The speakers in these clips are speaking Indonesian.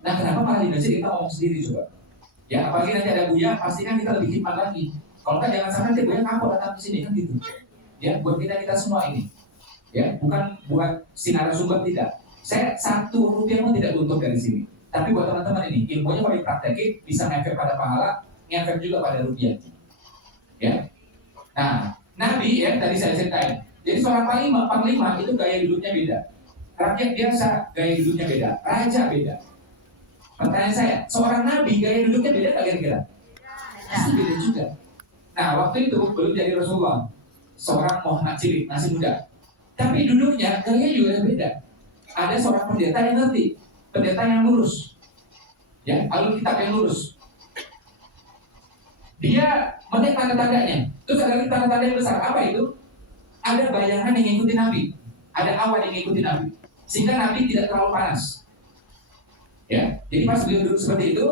Nah, kenapa malah di masjid kita ngomong sendiri coba? Ya, apalagi nanti ada Buya, pastikan kita lebih hikmat lagi. Kalau kan jangan sampai nanti Buya kapok datang ke sini kan gitu. Ya, buat kita semua ini. Ya, bukan buat sinar sumber tidak. Saya 1 rupiah pun tidak untung dari sini. Tapi buat teman-teman ini, ilmunya kalau dipraktekin bisa ngefek pada pahala, ngefek juga pada rupiah. Ya. Nah, Nabi ya tadi saya ceritain. Jadi seorang panglima itu gaya duduknya beda. Rakyat biasa gaya duduknya beda, raja beda. Pertanyaan saya, seorang nabi gaya duduknya beda nggak kira-kira? Pasti beda juga. Nah, waktu itu belum jadi Rasulullah, seorang Muhammad cilik masih muda. Tapi duduknya gaya juga beda. Ada seorang pendeta yang ngerti, pendeta yang lurus, ya, alur kitab yang lurus. Dia menek tanda-tandanya. Terus ada tanda-tanda yang besar. Apa itu? Ada bayangan yang ngikutin Nabi, ada awan yang ngikutin Nabi, sehingga Nabi tidak terlalu panas. Ya, jadi pas beliau duduk seperti itu,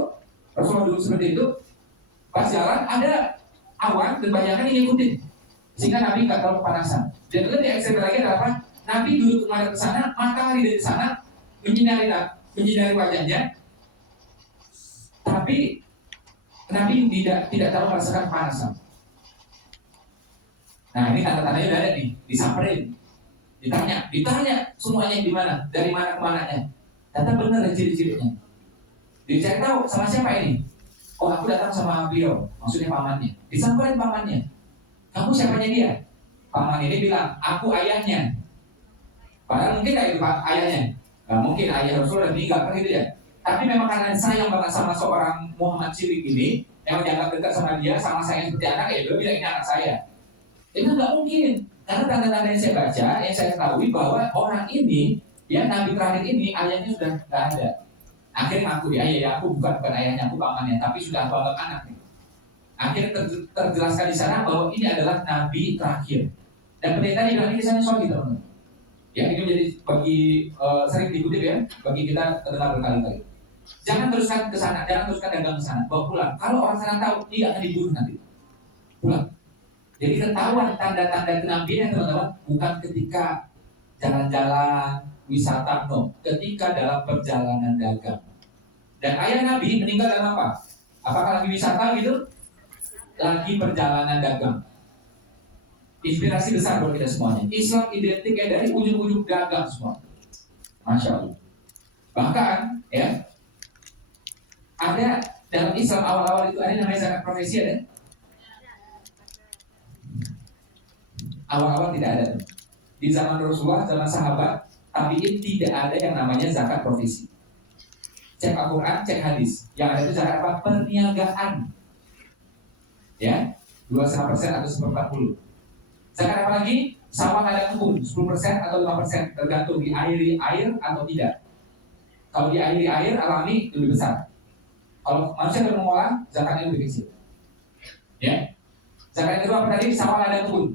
Rasulullah duduk seperti itu, pas jalan ada awan dan bayangan yang ngikutin, sehingga Nabi nggak terlalu kepanasan. Dan itu di ekstrim lagi adalah apa? Nabi duduk menghadap ke sana, matahari dari sana menyinari wajahnya, tapi Nabi tidak terlalu merasakan kepanasan. Nah, ini tanda-tandanya udah ada nih, disamperin, ditanya semuanya di mana, dari mana ke mananya. Ternyata benar ya ciri-cirinya. Dicari tahu sama siapa ini? Oh, aku datang sama beliau, maksudnya pamannya. Disamperin pamannya. Kamu siapanya dia? Paman ini bilang, aku ayahnya. Padahal mungkin kayak itu ayahnya. Nah, mungkin ayah Rasul meninggal kan gitu ya. Tapi memang karena sayang banget sama seorang Muhammad cilik ini, yang dianggap dekat sama dia, sama saya seperti anak, ya dia bilang ini anak saya. Itu nggak mungkin, karena tanda-tanda yang saya baca, yang saya ketahui bahwa orang ini, ya Nabi terakhir ini, ayahnya sudah nggak ada. Akhirnya ngaku dia, ya aku bukan ayahnya, aku pamannya, tapi sudah aku anggap anak nih. Akhirnya terjelaskan di sana bahwa ini adalah Nabi terakhir. Dan pendeta bilang ini sana soal gitu. Ya, ini menjadi bagi sering dikutip ya, bagi kita terdengar berkali-kali. Jangan teruskan ke sana, jangan teruskan dagang ke sana, bawa pulang. Kalau orang sana tahu, dia akan dibunuh nanti. Pulang. Jadi ketahuan tanda-tanda kenabian teman-teman bukan ketika jalan-jalan wisata, no, ketika dalam perjalanan dagang. Dan ayah Nabi meninggal dalam apa? Apakah lagi wisata gitu? Lagi perjalanan dagang. Inspirasi besar buat kita semuanya. Islam identiknya dari ujung-ujung dagang semua. Masya Allah. Bahkan ya ada dalam Islam awal-awal itu ada namanya zakat profesi ada? Awal-awal tidak ada. Di zaman Rasulullah, zaman sahabat, tabi'in tidak ada yang namanya zakat profesi. Cek Al-Quran, cek hadis. Yang ada itu zakat apa? Perniagaan. Ya, 2,5% atau 1/40. Zakat apa lagi? Sawah ada kebun, 10% atau 5%, tergantung diairi air atau tidak. Kalau diairi air alami lebih besar. Kalau manusia yang mengolah, zakatnya lebih kecil. Ya. Zakat kedua apa tadi? Sawah ada kebun.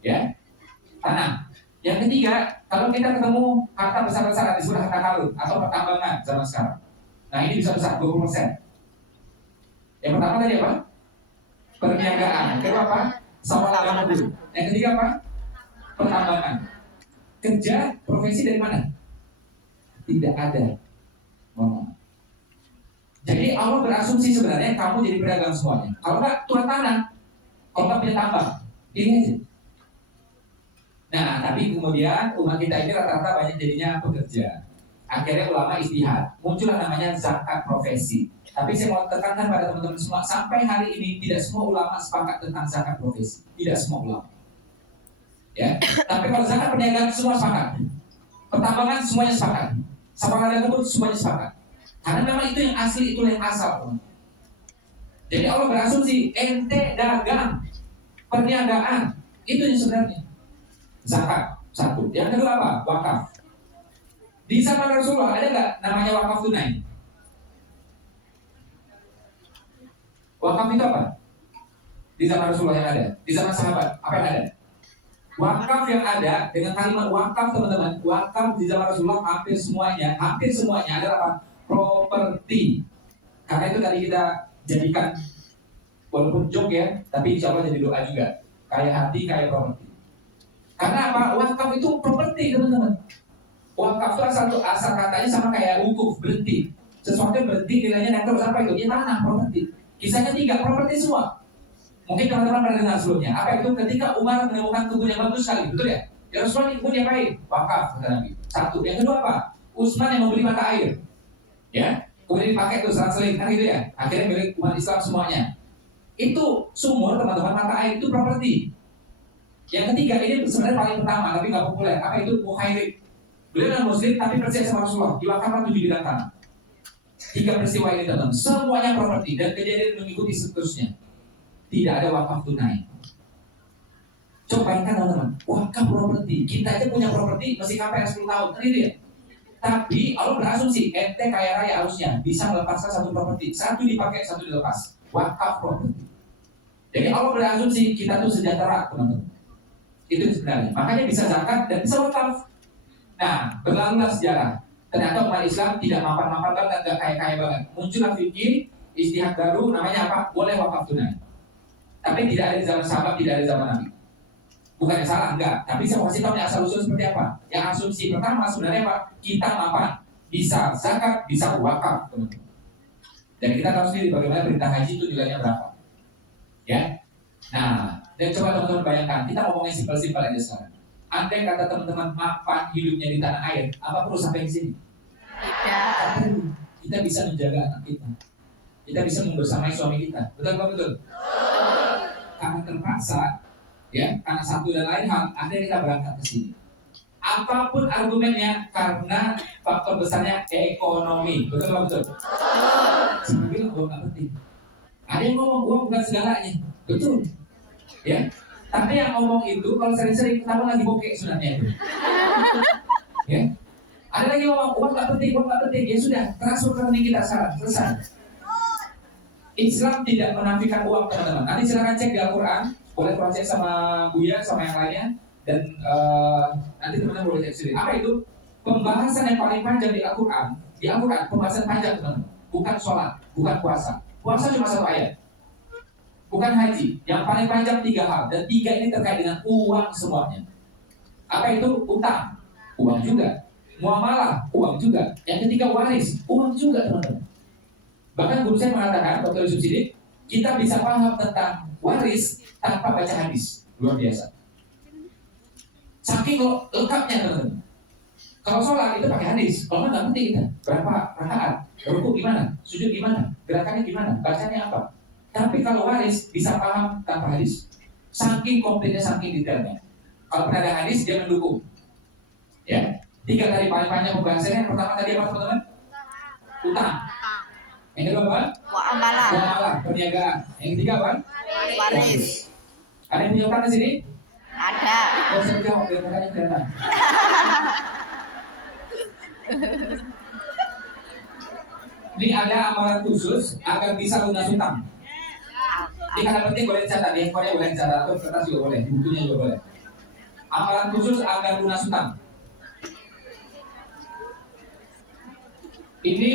Ya. Tanah. Yang ketiga, kalau kita ketemu harta besar-besaran disebut harta karun atau pertambangan zaman sekarang. Nah, ini bisa besar 20%. Yang pertama tadi apa? Perniagaan. Kedua apa? Sawah ada kebun. Yang ketiga apa? Pertambangan. Kerja profesi dari mana? Tidak ada. Jadi Allah berasumsi sebenarnya kamu jadi pedagang semuanya. Kalau enggak tuan tanah, kalau enggak punya tambang, ini aja. Nah, tapi kemudian umat kita ini rata-rata banyak jadinya pekerja. Akhirnya ulama istihad, muncullah namanya zakat profesi. Tapi saya mau tekankan pada teman-teman semua, sampai hari ini tidak semua ulama sepakat tentang zakat profesi. Tidak semua ulama. Ya, tapi kalau zakat perniagaan semua sepakat. Pertambangan semuanya sepakat. Sama ada kebun semuanya sepakat. Karena memang itu yang asli, itu yang asal. Jadi Allah berasumsi ente dagang, perniagaan, itu yang sebenarnya zakat. Satu. Yang kedua apa? Wakaf. Di zaman Rasulullah ada nggak namanya wakaf tunai? Wakaf itu apa? Di zaman Rasulullah yang ada. Di zaman sahabat apa yang ada? Wakaf yang ada dengan kalimat wakaf teman-teman. Wakaf di zaman Rasulullah hampir semuanya adalah apa? Properti. Karena itu tadi kita jadikan walaupun joke ya, tapi insya Allah jadi doa juga. Kayak hati, kayak properti. Karena apa? Wakaf itu properti teman-teman. Wakaf itu asal katanya sama kayak wukuf, berhenti. Sesuatu yang berhenti nilainya naik terus. Apa itu? Ya tanah, properti. Kisahnya 3, properti semua. Mungkin teman-teman pernah dengar sebelumnya. Apa itu? Ketika Umar menemukan kebun yang bagus sekali, betul ya? Ya Rasulullah kebun yang baik, wakaf kata Nabi. Satu. Yang kedua apa? Utsman yang membeli mata air. Ya, kemudian dipakai tuh selang-seling kan gitu ya. Akhirnya milik umat Islam semuanya. Itu sumur teman-teman, mata air itu properti. Yang ketiga ini sebenarnya paling pertama tapi nggak populer. Apa itu? Muhairib. Beliau adalah Muslim tapi percaya sama Rasulullah. Diwakafkan 7 bidang tanah. 3 peristiwa ini teman, semuanya properti dan kejadian mengikuti seterusnya. Tidak ada wakaf tunai. Coba bayangkan teman-teman, wakaf properti. Kita aja punya properti masih KPR 10 tahun, kan itu ya. Tapi Allah berasumsi ente kaya raya harusnya bisa melepaskan satu properti, satu dipakai, satu dilepas. Wakaf properti. Jadi Allah berasumsi kita tuh sejahtera teman-teman. Itu sebenarnya. Makanya bisa zakat dan bisa wakaf. Nah, berlalulah sejarah. Ternyata umat Islam tidak mapan-mapan banget, gak kaya-kaya banget. Muncullah fikih istihad baru, namanya apa? Boleh wakaf tunai. Tapi tidak ada di zaman sahabat, tidak ada di zaman Nabi. Bukannya salah, enggak. Tapi saya mau kasih tahu asal usul seperti apa. Yang asumsi pertama sebenarnya apa? Kita mapan. Bisa zakat, bisa wakaf, teman-teman. Dan kita tahu sendiri bagaimana perintah haji itu nilainya berapa. Ya. Nah, dan coba teman-teman bayangkan, kita ngomongin simpel-simpel aja sekarang. Andai kata teman-teman mapan hidupnya di tanah air, apa perlu sampai di sini? Tidak. Kita bisa menjaga anak kita. Kita bisa membersamai suami kita. Betul apa betul? Karena terpaksa, ya, karena satu dan lain hal, akhirnya kita berangkat ke sini. Apapun argumennya, karena faktor besarnya ekonomi. Betul apa betul? Saya bilang uang nggak penting. Ada yang ngomong uang bukan segalanya. Betul. Ya. Tapi yang ngomong itu kalau sering-sering ketahuan lagi bokeh sebenarnya itu. Ya. Ada lagi ngomong uang nggak penting, uang nggak penting. Ya sudah, transfer ke rekening kita sekarang, selesai. Islam tidak menafikan uang teman-teman. Nanti silakan cek di Al-Quran, boleh cek sama Buya sama yang lainnya, dan nanti teman-teman boleh cek sendiri. Apa itu? Pembahasan yang paling panjang di Al-Quran. Di Al-Quran pembahasan panjang teman-teman. Bukan sholat, bukan puasa. Puasa cuma 1 ayat. Bukan haji. Yang paling panjang 3 hal, dan 3 ini terkait dengan uang semuanya. Apa itu? Utang, uang juga. Muamalah, uang juga. Yang ketiga waris, uang juga teman-teman. Bahkan guru saya mengatakan, Dr. Yusuf Sidik, kita bisa paham tentang waris tanpa baca hadis. Luar biasa. Saking lengkapnya teman-teman. Kalau sholat itu pakai hadis, kalau nggak penting kita. Berapa rakaat, rukuk gimana, sujud gimana, gerakannya gimana, bacanya apa. Tapi kalau waris bisa paham tanpa hadis. Saking komplitnya, saking detailnya. Kalau pernah ada hadis, dia mendukung. Ya, 3 tadi paling panjang pembahasannya. Yang pertama tadi apa teman-teman? Utang. Yang kedua apa? Muamalah, perniagaan. Yang ketiga apa? Waris. Ada yang punya utang di sini? Ada. Oh, saya jawab biar makanya kelihatan. Ini ada amalan khusus agar bisa lunas utang. Ini kata penting boleh dicatat, di handphonenya boleh dicatat, atau kertas juga boleh, di bukunya juga boleh. Amalan khusus agar lunas utang. Ini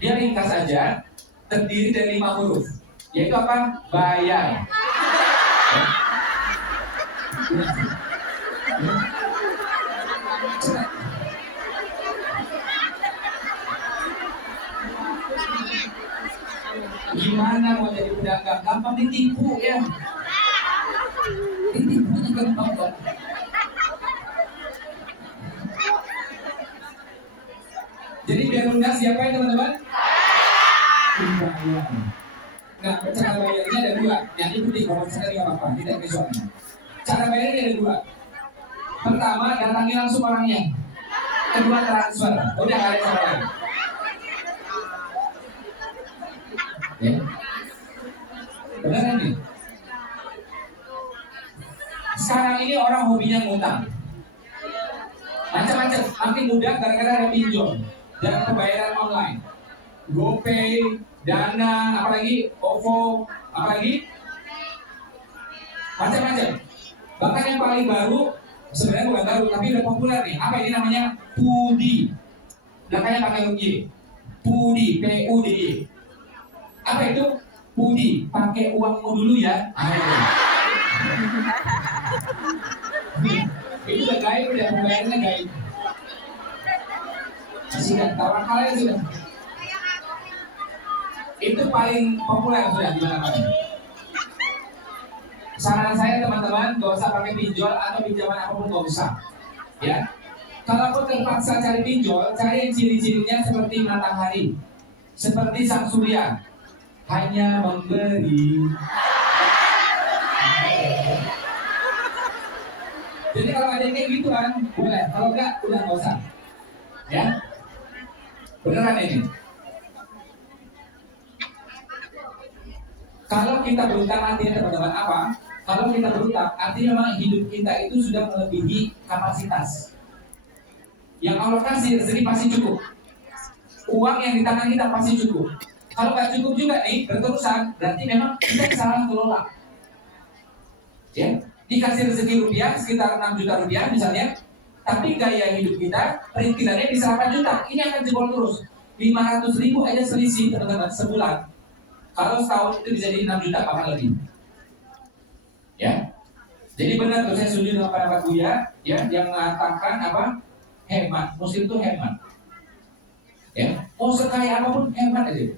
dia ringkas saja, terdiri dari 5 huruf, yaitu apa? Bayar. Gimana mau jadi pedagang? Gampang ditipu ya. Ditipunya gampang kok. Jadi biar lunas siapa ya teman-teman? Bayar. Nah, cara bayarnya ada 2. Yang ikuti kalau cara nggak apa-apa, tidak visualnya. Cara bayarnya ada 2. Pertama, datangi langsung orangnya. Kedua, transfer. Udah nggak ada cara lain. Ya. Benar kan nih? Sekarang ini orang hobinya ngutang. Macam-macam, makin mudah gara-gara ada pinjol dan pembayaran online. GoPay, Dana, apalagi OVO, apalagi macam-macam. Bahkan yang paling baru, sebenarnya bukan baru, tapi udah populer nih. Apa ini namanya? Pudi. Belakangnya pakai huruf Y. Pudi, P-U-D-I. Apa itu? Pudi, pakai uangmu dulu ya. Itu udah gaib, udah pembayarannya gaib. Masih kan, tawaran kalian sudah. Itu paling populer sudah di mana-mana. Saran saya teman-teman, gak usah pakai pinjol atau pinjaman apapun, gak usah. Ya, kalaupun terpaksa cari pinjol, cari yang ciri-cirinya seperti matahari, seperti sang surya, hanya memberi. Jadi kalau ada yang kayak gituan, boleh. Kalau enggak, udah nggak usah. Ya, beneran ini. Kalau kita berutang artinya teman-teman apa? Kalau kita berutang artinya memang hidup kita itu sudah melebihi kapasitas. Yang Allah kasih rezeki pasti cukup. Uang yang di tangan kita pasti cukup. Kalau nggak cukup juga nih berterusan, berarti memang kita salah kelola. Ya, dikasih rezeki rupiah sekitar 6 juta rupiah misalnya, tapi gaya hidup kita perintilannya bisa 8 juta. Ini akan jebol terus. 500.000 aja selisih teman-teman sebulan. Kalau setahun itu bisa jadi 6 juta bahkan lebih. Ya, jadi benar tuh saya setuju dengan pendapat Buya, ya, yang mengatakan apa? Hemat, muslim itu hemat. Ya, mau sekaya apapun hemat aja.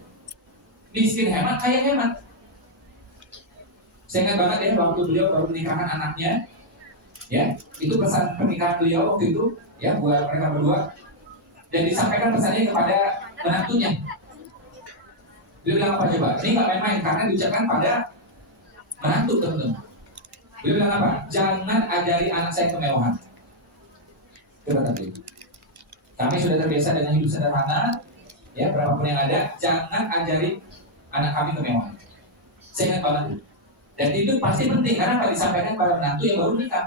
Miskin hemat, kaya hemat. Saya ingat banget ya waktu beliau baru menikahkan anaknya, ya, itu pesan pernikahan beliau waktu itu, ya, buat mereka berdua, dan disampaikan pesannya kepada menantunya. Dia bilang apa coba? Ini nggak main-main karena diucapkan pada menantu teman-teman. Dia bilang apa? Jangan ajari anak saya kemewahan. Coba tadi. Kami sudah terbiasa dengan hidup sederhana, ya, berapapun yang ada. Jangan ajari anak kami kemewahan. Saya ingat banget itu. Dan itu pasti penting karena apa disampaikan pada menantu yang baru nikah,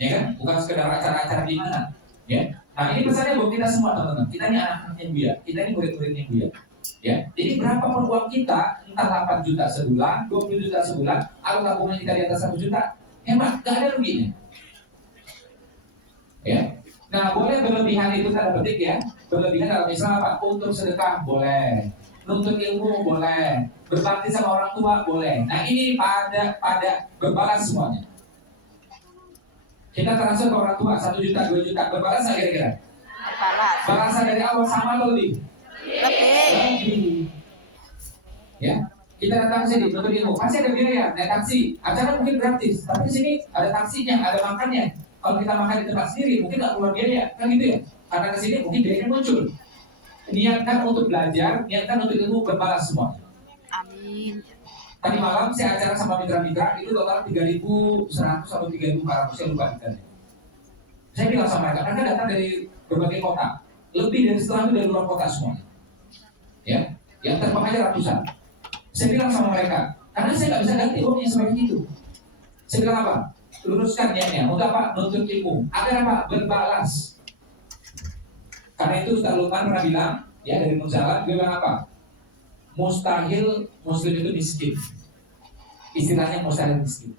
ya kan? Bukan sekedar acara-acara di mana, ya. Nah ini pesannya buat kita semua teman-teman. Kita ini anak-anaknya Buya, kita ini murid-muridnya Buya. Ya, jadi berapa uang kita, entah 8 juta sebulan, 20 juta sebulan, atau tabungan kita di atas 1 juta, hemat, gak ada ruginya. Ya, nah boleh berlebihan itu tanda petik ya, berlebihan dalam Islam apa? Untuk sedekah boleh, nuntut ilmu boleh, berbakti sama orang tua boleh. Nah ini pada berbalas semuanya. Kita transfer ke orang tua 1 juta, 2 juta, berbalas nggak kira-kira? Balasan dari Allah sama atau lebih? Lebih. Ya, kita datang ke sini untuk ilmu, pasti ada biaya, naik taksi. Acara mungkin gratis, tapi di sini ada taksinya, ada makannya. Kalau kita makan di tempat sendiri, mungkin nggak keluar biaya, kan gitu ya? Karena ke sini mungkin biayanya muncul. Niatkan untuk belajar, niatkan untuk ilmu, berbalas semua. Amin. Tadi malam saya acara sama mitra-mitra itu total 3.100 atau 3.400, saya lupa ditanya. Saya bilang sama mereka, mereka datang dari berbagai kota, lebih dari setengah itu dari luar kota semua. Ya, yang terbang aja ratusan. Saya bilang sama mereka, karena saya nggak bisa ganti uangnya sebanyak itu. Saya bilang apa? Luruskan niatnya. Untuk apa? Nuntut ilmu. Agar apa? Berbalas. Karena itu Ustaz Luqman pernah bilang, ya dari Munzalat, dia bilang apa? Mustahil Muslim itu miskin. Istilahnya mustahil miskin.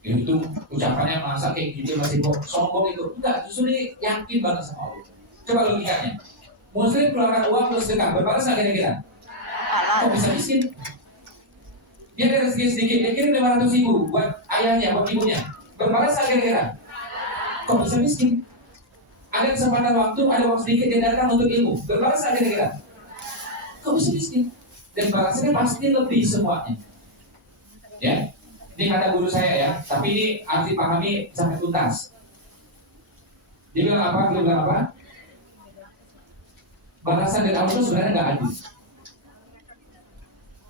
Itu ucapannya masa kayak gitu masih sombong itu. Enggak, justru dia yakin banget sama Allah. Coba logikanya. Muslim keluarkan uang terus sedekah, berbalas nggak kira-kira? Kok bisa miskin? Dia ada rezeki sedikit, dia kirim 500.000 buat ayahnya, buat ibunya, berbalas nggak kira-kira? Kok bisa miskin? Ada kesempatan waktu, ada uang sedikit, dia datang untuk ilmu, berbalas nggak kira-kira? Kok bisa miskin? Dan balasnya pasti lebih semuanya. Ya, ini kata guru saya ya, tapi ini harus dipahami sampai tuntas. Dia bilang apa? Dia bilang apa? Balasan dari Allah itu sebenarnya nggak adil.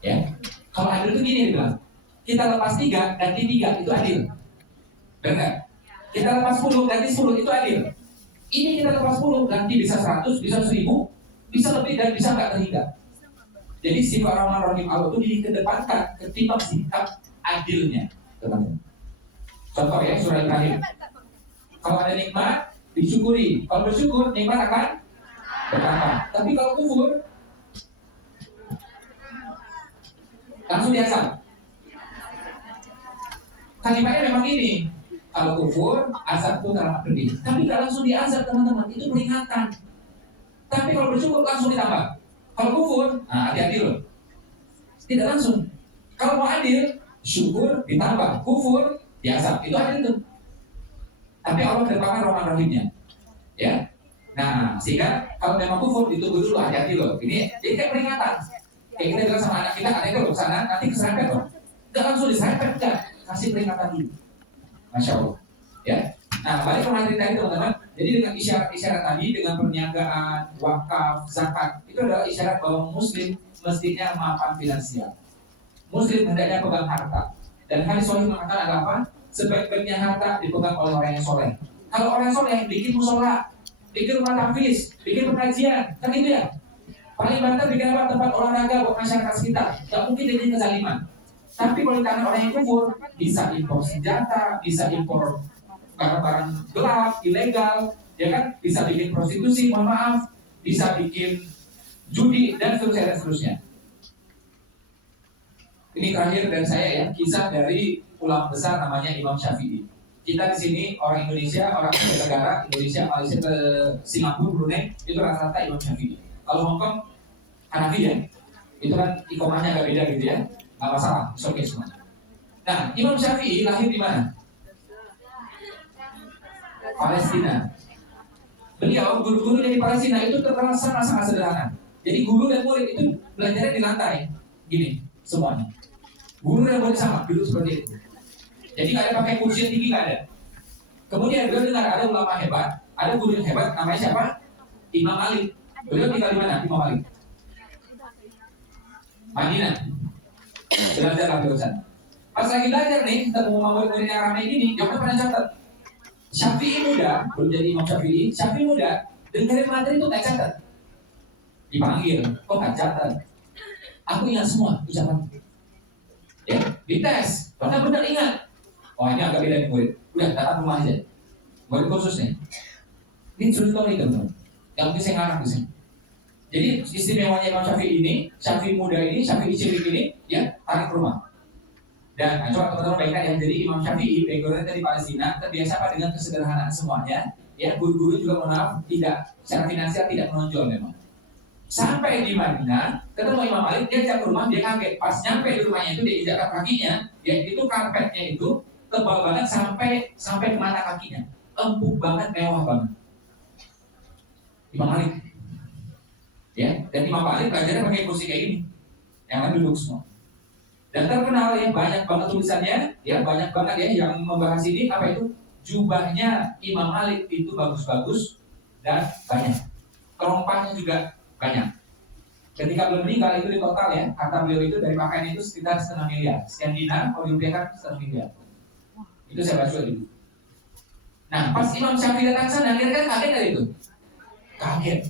Ya, kalau adil itu gini dia bilang, kita lepas 3 ganti 3 itu adil. Benar? Kita lepas 10 ganti 10 itu adil. Ini kita lepas 10 ganti bisa 100, bisa 1000, bisa lebih dan bisa nggak terhingga. Jadi sifat Rahman-Rahim Allah itu dikedepankan ketimbang sikap adilnya, teman-teman. Contoh ya surah Ibrahim. Kalau ada nikmat disyukuri, kalau bersyukur nikmat akan bertambah. Tapi kalau kufur langsung diazab. Kalimatnya memang ini. Kalau kufur, azab itu teramat pedih. Tapi tidak langsung diazab teman-teman, itu peringatan. Tapi kalau bersyukur langsung ditambah. Kalau kufur, nah hati-hati loh. Tidak langsung. Kalau mau adil, syukur ditambah, kufur diazab. Itu adil tuh. Tapi Allah kedepankan Rahman Rahimnya. Ya. Nah, sehingga kalau memang kufur ditunggu dulu, hati-hati loh. Ini jadi kayak peringatan. Kayak kita bilang sama anak kita, ada itu loh sana, nanti keserempet loh. Enggak langsung diserempet, enggak. Kasih peringatan dulu. Masya Allah. Ya. Nah, balik ke materi tadi teman-teman. Jadi dengan isyarat-isyarat tadi, dengan perniagaan, wakaf, zakat, itu adalah isyarat bahwa Muslim mestinya mapan finansial. Muslim hendaknya pegang harta. Dan hadis sahih mengatakan adalah apa? Sebaik-baiknya harta dipegang oleh orang yang soleh. Kalau orang soleh bikin musola, bikin rumah tahfiz, bikin pengajian, kan itu ya. Paling banter bikin apa? Tempat olahraga buat masyarakat sekitar. Gak mungkin jadi kezaliman. Tapi kalau di tangan orang yang kufur, bisa impor senjata, bisa impor barang-barang gelap, ilegal, ya kan? Bisa bikin prostitusi, mohon maaf, bisa bikin judi dan seterusnya. Ini terakhir dari saya ya, kisah dari ulama besar namanya Imam Syafi'i. Kita di sini orang Indonesia, orang negara Indonesia, Malaysia ke Singapura, Brunei, itu rata-rata Imam Syafi'i. Kalau Hongkong, Hanafi ya, itu kan ikomahnya agak beda gitu ya, nggak masalah, it's okay semua. Nah, Imam Syafi'i lahir di mana? Palestina. Beliau guru-guru dari Palestina itu terkenal sangat-sangat sederhana. Jadi guru dan murid itu belajarnya di lantai, gini semuanya. Guru dan murid sama, duduk seperti itu. Jadi nggak ada pakai kursi yang tinggi, nggak ada. Kemudian beliau dengar ada ulama hebat, ada guru yang hebat, namanya siapa? Imam Malik. Beliau tinggal di mana? Imam Malik. Madinah. Belajar lah beliau sana. Pas lagi belajar nih, ketemu murid-murid yang ramai gini, jangan pernah catat. Syafi'i muda, belum jadi Imam Syafi'i, Syafi'i muda, dengerin materi itu nggak catat. Dipanggil, kok nggak catat? Aku ingat semua ucapan. Ya, dites, benar-benar ingat. Oh ini agak beda nih murid. Udah datang rumah aja. Murid khusus nih. Ini true story teman-teman. Gak mungkin saya ngarang di sini. Jadi istimewanya Imam Syafi'i ini, Syafi'i muda ini, Syafi'i cilik ini, ya tarik ke rumah. Dan coba teman-teman bayangkan ya. Jadi Imam Syafi'i, backgroundnya dari Palestina, terbiasa dengan kesederhanaan semuanya. Ya, guru-guru juga maaf tidak secara finansial tidak menonjol memang. Sampai di Madinah, ketemu Imam Malik, dia ajak ke rumah, dia kaget. Pas nyampe di rumahnya itu, dia injakkan kakinya, ya itu karpetnya itu tebal banget sampai ke mata kakinya, empuk banget, mewah banget. Imam Malik, ya, dan Imam Malik belajarnya pakai kursi kayak gini, yang lain duduk semua. Dan terkenal ya, banyak banget tulisannya, ya banyak banget ya yang membahas ini. Apa itu? Jubahnya Imam Malik itu bagus-bagus dan banyak. Kerompahnya juga banyak. Ketika beliau meninggal itu di total ya, kata beliau itu dari pakaian itu sekitar 0,5 miliar. Sekian dinar, kalau dirupiahkan 0,5 miliar. Itu saya baca dulu. Nah, pas Imam Syafi'i datang sana, dia kan kaget dari itu. Kaget.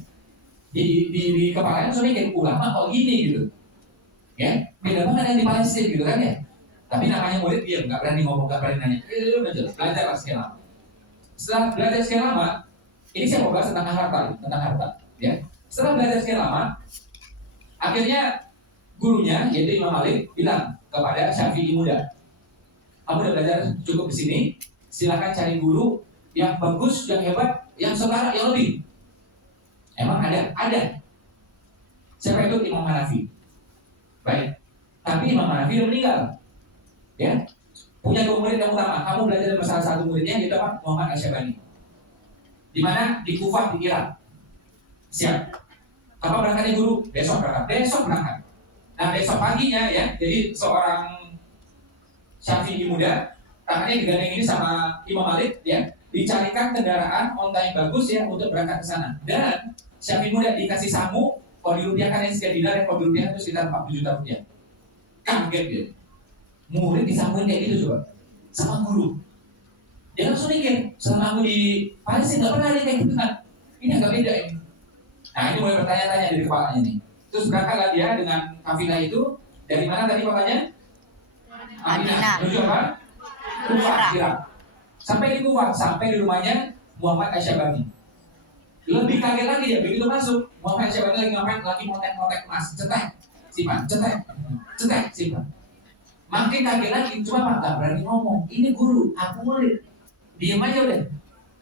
Di kepalanya langsung mikir, ulama kok gini gitu. Ya, beda banget yang di Palestina gitu kan ya. Tapi namanya murid diam, nggak berani ngomong, nggak berani nanya. Belajar lah sekian lama. Setelah belajar sekian lama, ini saya mau bahas tentang harta, ya. Setelah belajar sekian lama, akhirnya gurunya yaitu Imam Malik bilang kepada Syafi'i muda, kamu udah belajar cukup di sini, silakan cari guru yang bagus, yang hebat, yang setara, yang lebih. Emang ada. Siapa itu? Imam Hanafi. Baik. Tapi Imam Hanafi udah meninggal. Ya. Punya dua murid yang utama. Kamu belajar dari salah satu muridnya yaitu apa? Muhammad Asy-Syabani. Di mana? Di Kufah di Irak. Siap. Kapan berangkatnya guru? Besok berangkat. Nah besok paginya ya, jadi seorang Syafi'i muda, tangannya digandeng ini sama Imam Malik ya, dicarikan kendaraan onta yang bagus ya untuk berangkat ke sana. Dan Syafi'i muda dikasih samu, kalau dirupiahkan yang sekian dinar, kalau dirupiahkan itu sekitar 40 juta rupiah. Kaget gitu. Murid disamuin kayak gitu coba, sama guru. Dia langsung mikir, selama aku di Palestina nggak pernah ada kayak gitu kan? Ini agak beda ini. Nah ini mulai bertanya-tanya di kepalanya nih. Terus berangkatlah dia dengan kafilah itu dari mana tadi kotanya? Madinah. Menuju apa? Kufah, Irak. Sampai di Kufah, sampai di rumahnya Muhammad Asy-Syabani. Lebih kaget lagi ya, begitu masuk Muhammad Asy-Syabani lagi ngapain? Lagi motek-motek emas, cetek, simpan. Makin kaget lagi, cuma Pak nggak berani ngomong. Ini guru, aku murid. Diam aja udah.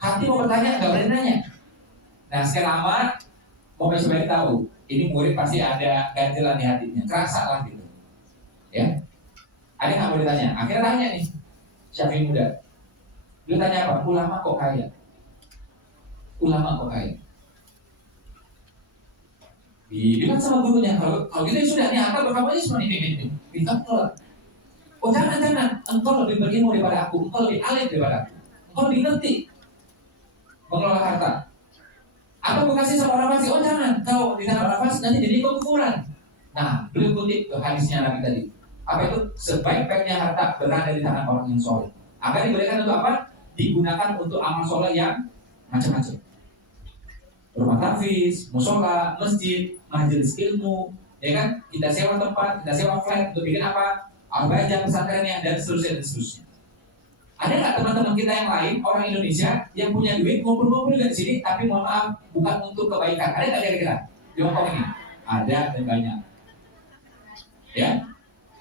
Hati mau bertanya, nggak berani nanya. Nah sekian lama, Muhammad Asy-Syabani tahu, ini murid pasti ada ganjelan di hatinya, kerasa lah gitu. Ya, ada nggak mau ditanya? Akhirnya tanya nih, Syafi'i muda. Dia tanya apa? Ulama kok kaya? Dibilang sama gurunya, kalau gitu ya sudah nih apa berkampanye semua ini. Ditolak. Oh jangan, engkau lebih berilmu daripada aku, engkau lebih alim daripada aku, engkau lebih ngerti mengelola harta. Apa aku kasih sama orang fasik? Oh jangan, kau di tangan orang fasik nanti jadi kekufuran. Nah, beliau kutip ke hadisnya Nabi tadi. Apa itu? Sebaik-baiknya harta berada di tangan orang yang soleh. Akan diberikan untuk apa? Digunakan untuk amal soleh yang macam-macam. Rumah tafis, musola, masjid, majelis ilmu, ya kan? Kita sewa tempat, kita sewa flat untuk bikin apa? Al-Bajang, pesantrennya, dan seterusnya. Ada nggak teman-teman kita yang lain, orang Indonesia, yang punya duit, ngumpul-ngumpul dari sini, tapi mohon maaf, bukan untuk kebaikan. Ada nggak kira-kira di Hongkong ini? Ada dan banyak. Ya,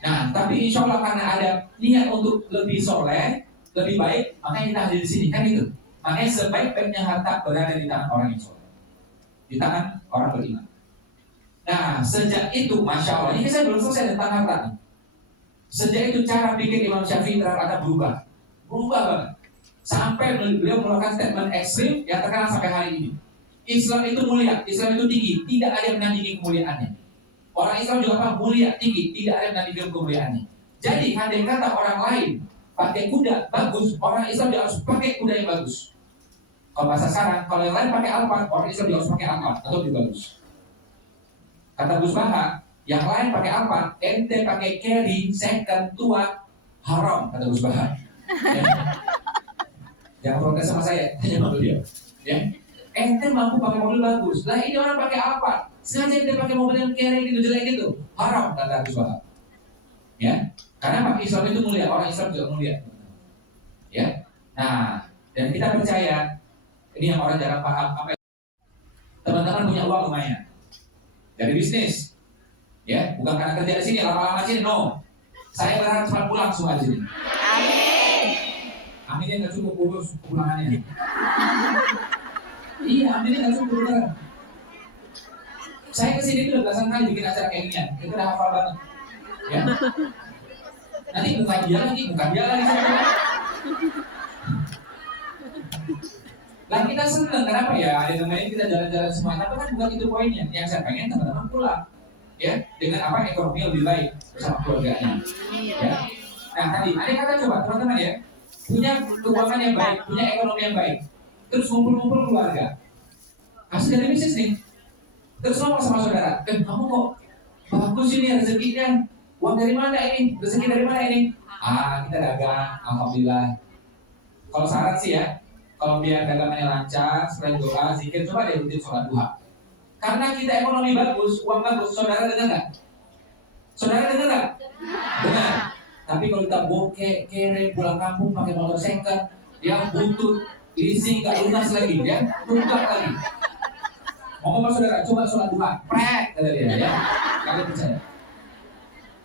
nah, tapi insya Allah karena ada niat untuk lebih soleh, lebih baik, makanya kita hadir di sini, kan itu. Makanya sebaik-baiknya harta berada di tangan orang yang soleh, di tangan orang beriman. Nah, sejak itu, masya Allah, ini saya belum selesai tentang harta. Sejak itu cara pikir Imam Syafi'i terhadap harta berubah banget. Sampai beliau mengeluarkan statement ekstrim yang terkenal sampai hari ini. Islam itu mulia, Islam itu tinggi, tidak ada yang menandingi kemuliaannya. Orang Islam juga apa? Mulia, tinggi, tidak ada yang menandingi kemuliaannya. Jadi, andai kata orang lain pakai kuda bagus, orang Islam juga harus pakai kuda yang bagus. Kalau bahasa sekarang, kalau yang lain pakai Alphard, orang Islam juga harus pakai Alphard atau lebih bagus. Kata Gus Baha, yang lain pakai Alphard, ente pakai carry, second, tua, haram, kata Gus Baha. Ya. Jangan protes sama saya, tanya sama beliau. Ya, ente mampu pakai mobil bagus, lah ini orang pakai Alphard, sengaja ente pakai mobil yang carry gitu jelek gitu, haram, kata Gus Baha. Ya, karena Islam itu mulia, orang Islam juga mulia. Ya, nah, dan kita percaya ini yang orang jarang paham apa. Teman-teman punya uang lumayan dari bisnis, ya, bukan karena kerja di sini lama-lama sini, no. Saya berharap cepat pulang semua di sini. Aminnya nggak cukup urus pulangannya. Iya, aminnya nggak cukup beneran. Saya kesini itu udah belasan kali bikin acara kayak gini, kita udah hafal banget. Ya. Nanti bukan dia lagi. Lah kita seneng, kenapa ya? Ada namanya kita jalan-jalan semua, tapi kan bukan itu poinnya. Yang saya pengen teman-teman pulang, ya, dengan apa ekonomi lebih baik bersama keluarganya. Ya. Nah tadi, ada kata coba teman-teman ya, punya keuangan yang baik, punya ekonomi yang baik, terus ngumpul-ngumpul keluarga, hasil dari bisnis nih, terus ngomong sama saudara, kamu kok bagus ini rezekinya, uang dari mana ini, rezeki dari mana ini? Kita dagang, alhamdulillah. Kalau saran sih ya, kalau biar dagangannya lancar, selain doa, zikir, coba deh rutin sholat duha. Karena kita ekonomi bagus, uang bagus, saudara dengar nggak? Saudara dengar nggak? Dengar. Tapi kalau kita bokeh, kere, pulang kampung pakai motor second, yang butut, leasing nggak lunas lagi, ya, tunggak lagi. Ngomong sama saudara, coba sholat duha, prek, kata dia, ya, kalian percaya.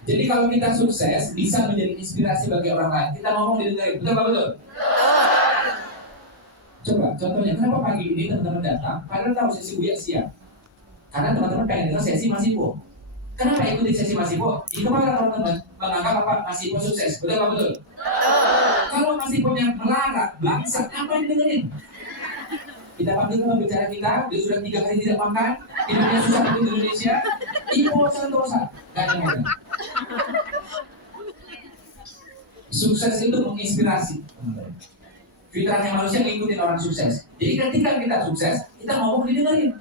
Jadi kalau kita sukses, bisa menjadi inspirasi bagi orang lain. Kita ngomong didengarin, betul nggak betul? Coba, contohnya, kenapa pagi ini teman-teman datang, padahal tahu sesi Buya siap. Karena teman-teman pengen dengar sesi Mas Ipo. Kenapa ikuti sesi Mas Ipo? Di kepala teman-teman menganggap apa Mas Ipo sukses, betul nggak betul? Kalau Mas Ipo yang melarang, bangsat, apa yang didengerin? Kita panggil teman bicara kita, dia sudah 3 hari tidak makan, hidupnya susah di Indonesia, Ipo Santosa, gak ada yang. Sukses itu menginspirasi. Fitrahnya manusia ngikutin orang sukses. Jadi ketika kita sukses, kita ngomong didengerin.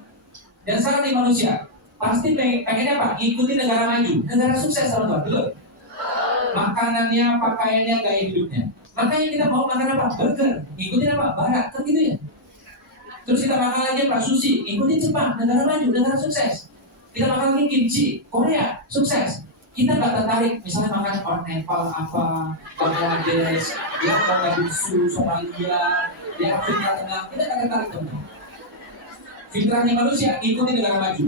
Dan sekarang nih manusia pasti pengennya apa? Ngikutin negara maju, negara sukses, teman-teman, betul? Makanannya, pakaiannya, gaya hidupnya. Makanya kita mau makan apa? Burger. Ngikutin apa? Barat, kan gitu ya. Terus kita makan lagi apa? Sushi. Ngikutin Jepang, negara maju, negara sukses. Kita makan lagi kimchi, Korea, sukses. Kita nggak tertarik, misalnya makan orang Nepal apa, Bangladesh, yang Mogadishu, Somalia, yang Afrika Tengah, kita nggak tertarik, teman-teman. Fitrahnya manusia ikuti negara maju.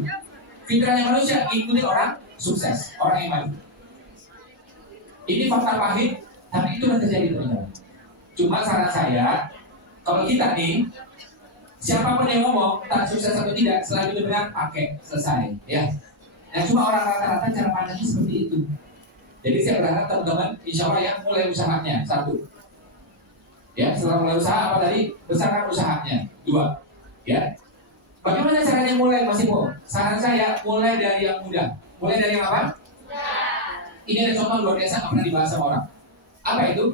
Fitrahnya manusia ikuti orang sukses, orang yang maju. Ini fakta pahit, tapi itu yang terjadi, teman-teman. Cuma saran saya, kalau kita nih, siapapun yang ngomong tak sukses atau tidak, setelah itu benar, pakai, selesai, ya. Nah cuma orang rata-rata cara pandangnya seperti itu. Jadi saya berharap teman-teman, insya Allah ya, mulai usahanya, 1. Ya, setelah mulai usaha apa tadi? Besarkan usahanya, 2. Ya. Bagaimana caranya mulai, Mas Ipo? Saran saya mulai dari yang mudah. Mulai dari yang apa? Ini ada contoh luar biasa nggak pernah dibahas sama orang. Apa itu?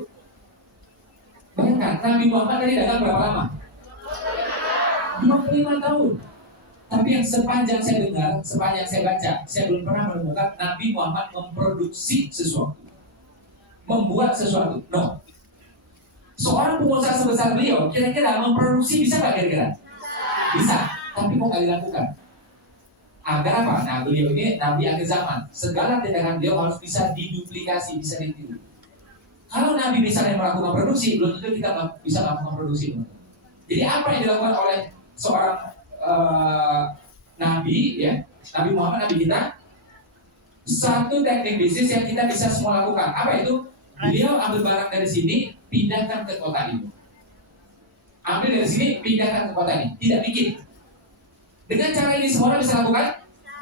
Bayangkan, Nabi Muhammad tadi dagang berapa lama? 25 tahun. Tapi yang sepanjang saya dengar, sepanjang saya baca, saya belum pernah menemukan Nabi Muhammad memproduksi sesuatu, membuat sesuatu. No. Seorang pengusaha sebesar beliau, kira-kira memproduksi bisa nggak kira-kira? Bisa. Tapi kok nggak dilakukan? Agar apa? Nah, beliau ini Nabi akhir zaman. Segala tindakan beliau harus bisa diduplikasi, bisa ditiru. Kalau Nabi misalnya melakukan produksi, belum tentu kita bisa melakukan produksi. Jadi apa yang dilakukan oleh seorang Nabi, ya, Nabi Muhammad, Nabi kita, satu teknik bisnis yang kita bisa semua lakukan. Apa itu? Beliau ambil barang dari sini, pindahkan ke kota ini. Ambil dari sini, pindahkan ke kota ini. Tidak bikin. Dengan cara ini semua orang bisa lakukan?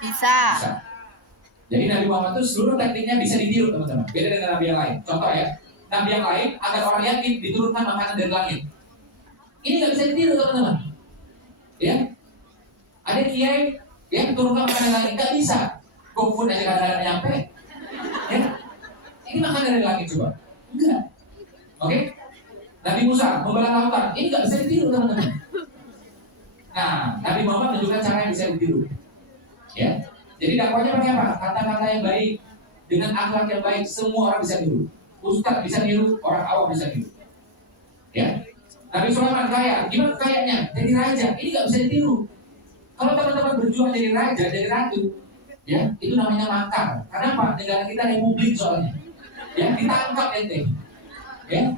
Bisa. Jadi Nabi Muhammad itu seluruh tekniknya bisa ditiru, teman-teman. Beda dengan Nabi yang lain. Contoh ya, Nabi yang lain agar orang yakin diturunkan makanan dari langit. Ini nggak bisa ditiru, teman-teman. Ya, ada kiai yang turunkan makanan dari langit, nggak bisa. GoFood aja kadang-kadang nyampe. Ya, ini makanan dari langit coba. Enggak. Oke? Nabi Musa membelah lautan, ini nggak bisa ditiru, teman-teman. Nah, Nabi Muhammad menunjukkan cara yang bisa ditiru. Ya, jadi dakwahnya pakai apa? Kata-kata yang baik, dengan akhlak yang baik, semua orang bisa niru. Ustaz bisa niru, orang awam bisa niru. Ya, Nabi Sulaiman kaya, gimana kayanya? Jadi raja, ini nggak bisa ditiru. Kalau teman-teman berjuang jadi raja, jadi ratu, ya, itu namanya makar. Karena apa? Negara kita republik soalnya. Ya, kita angkat ente. Ya.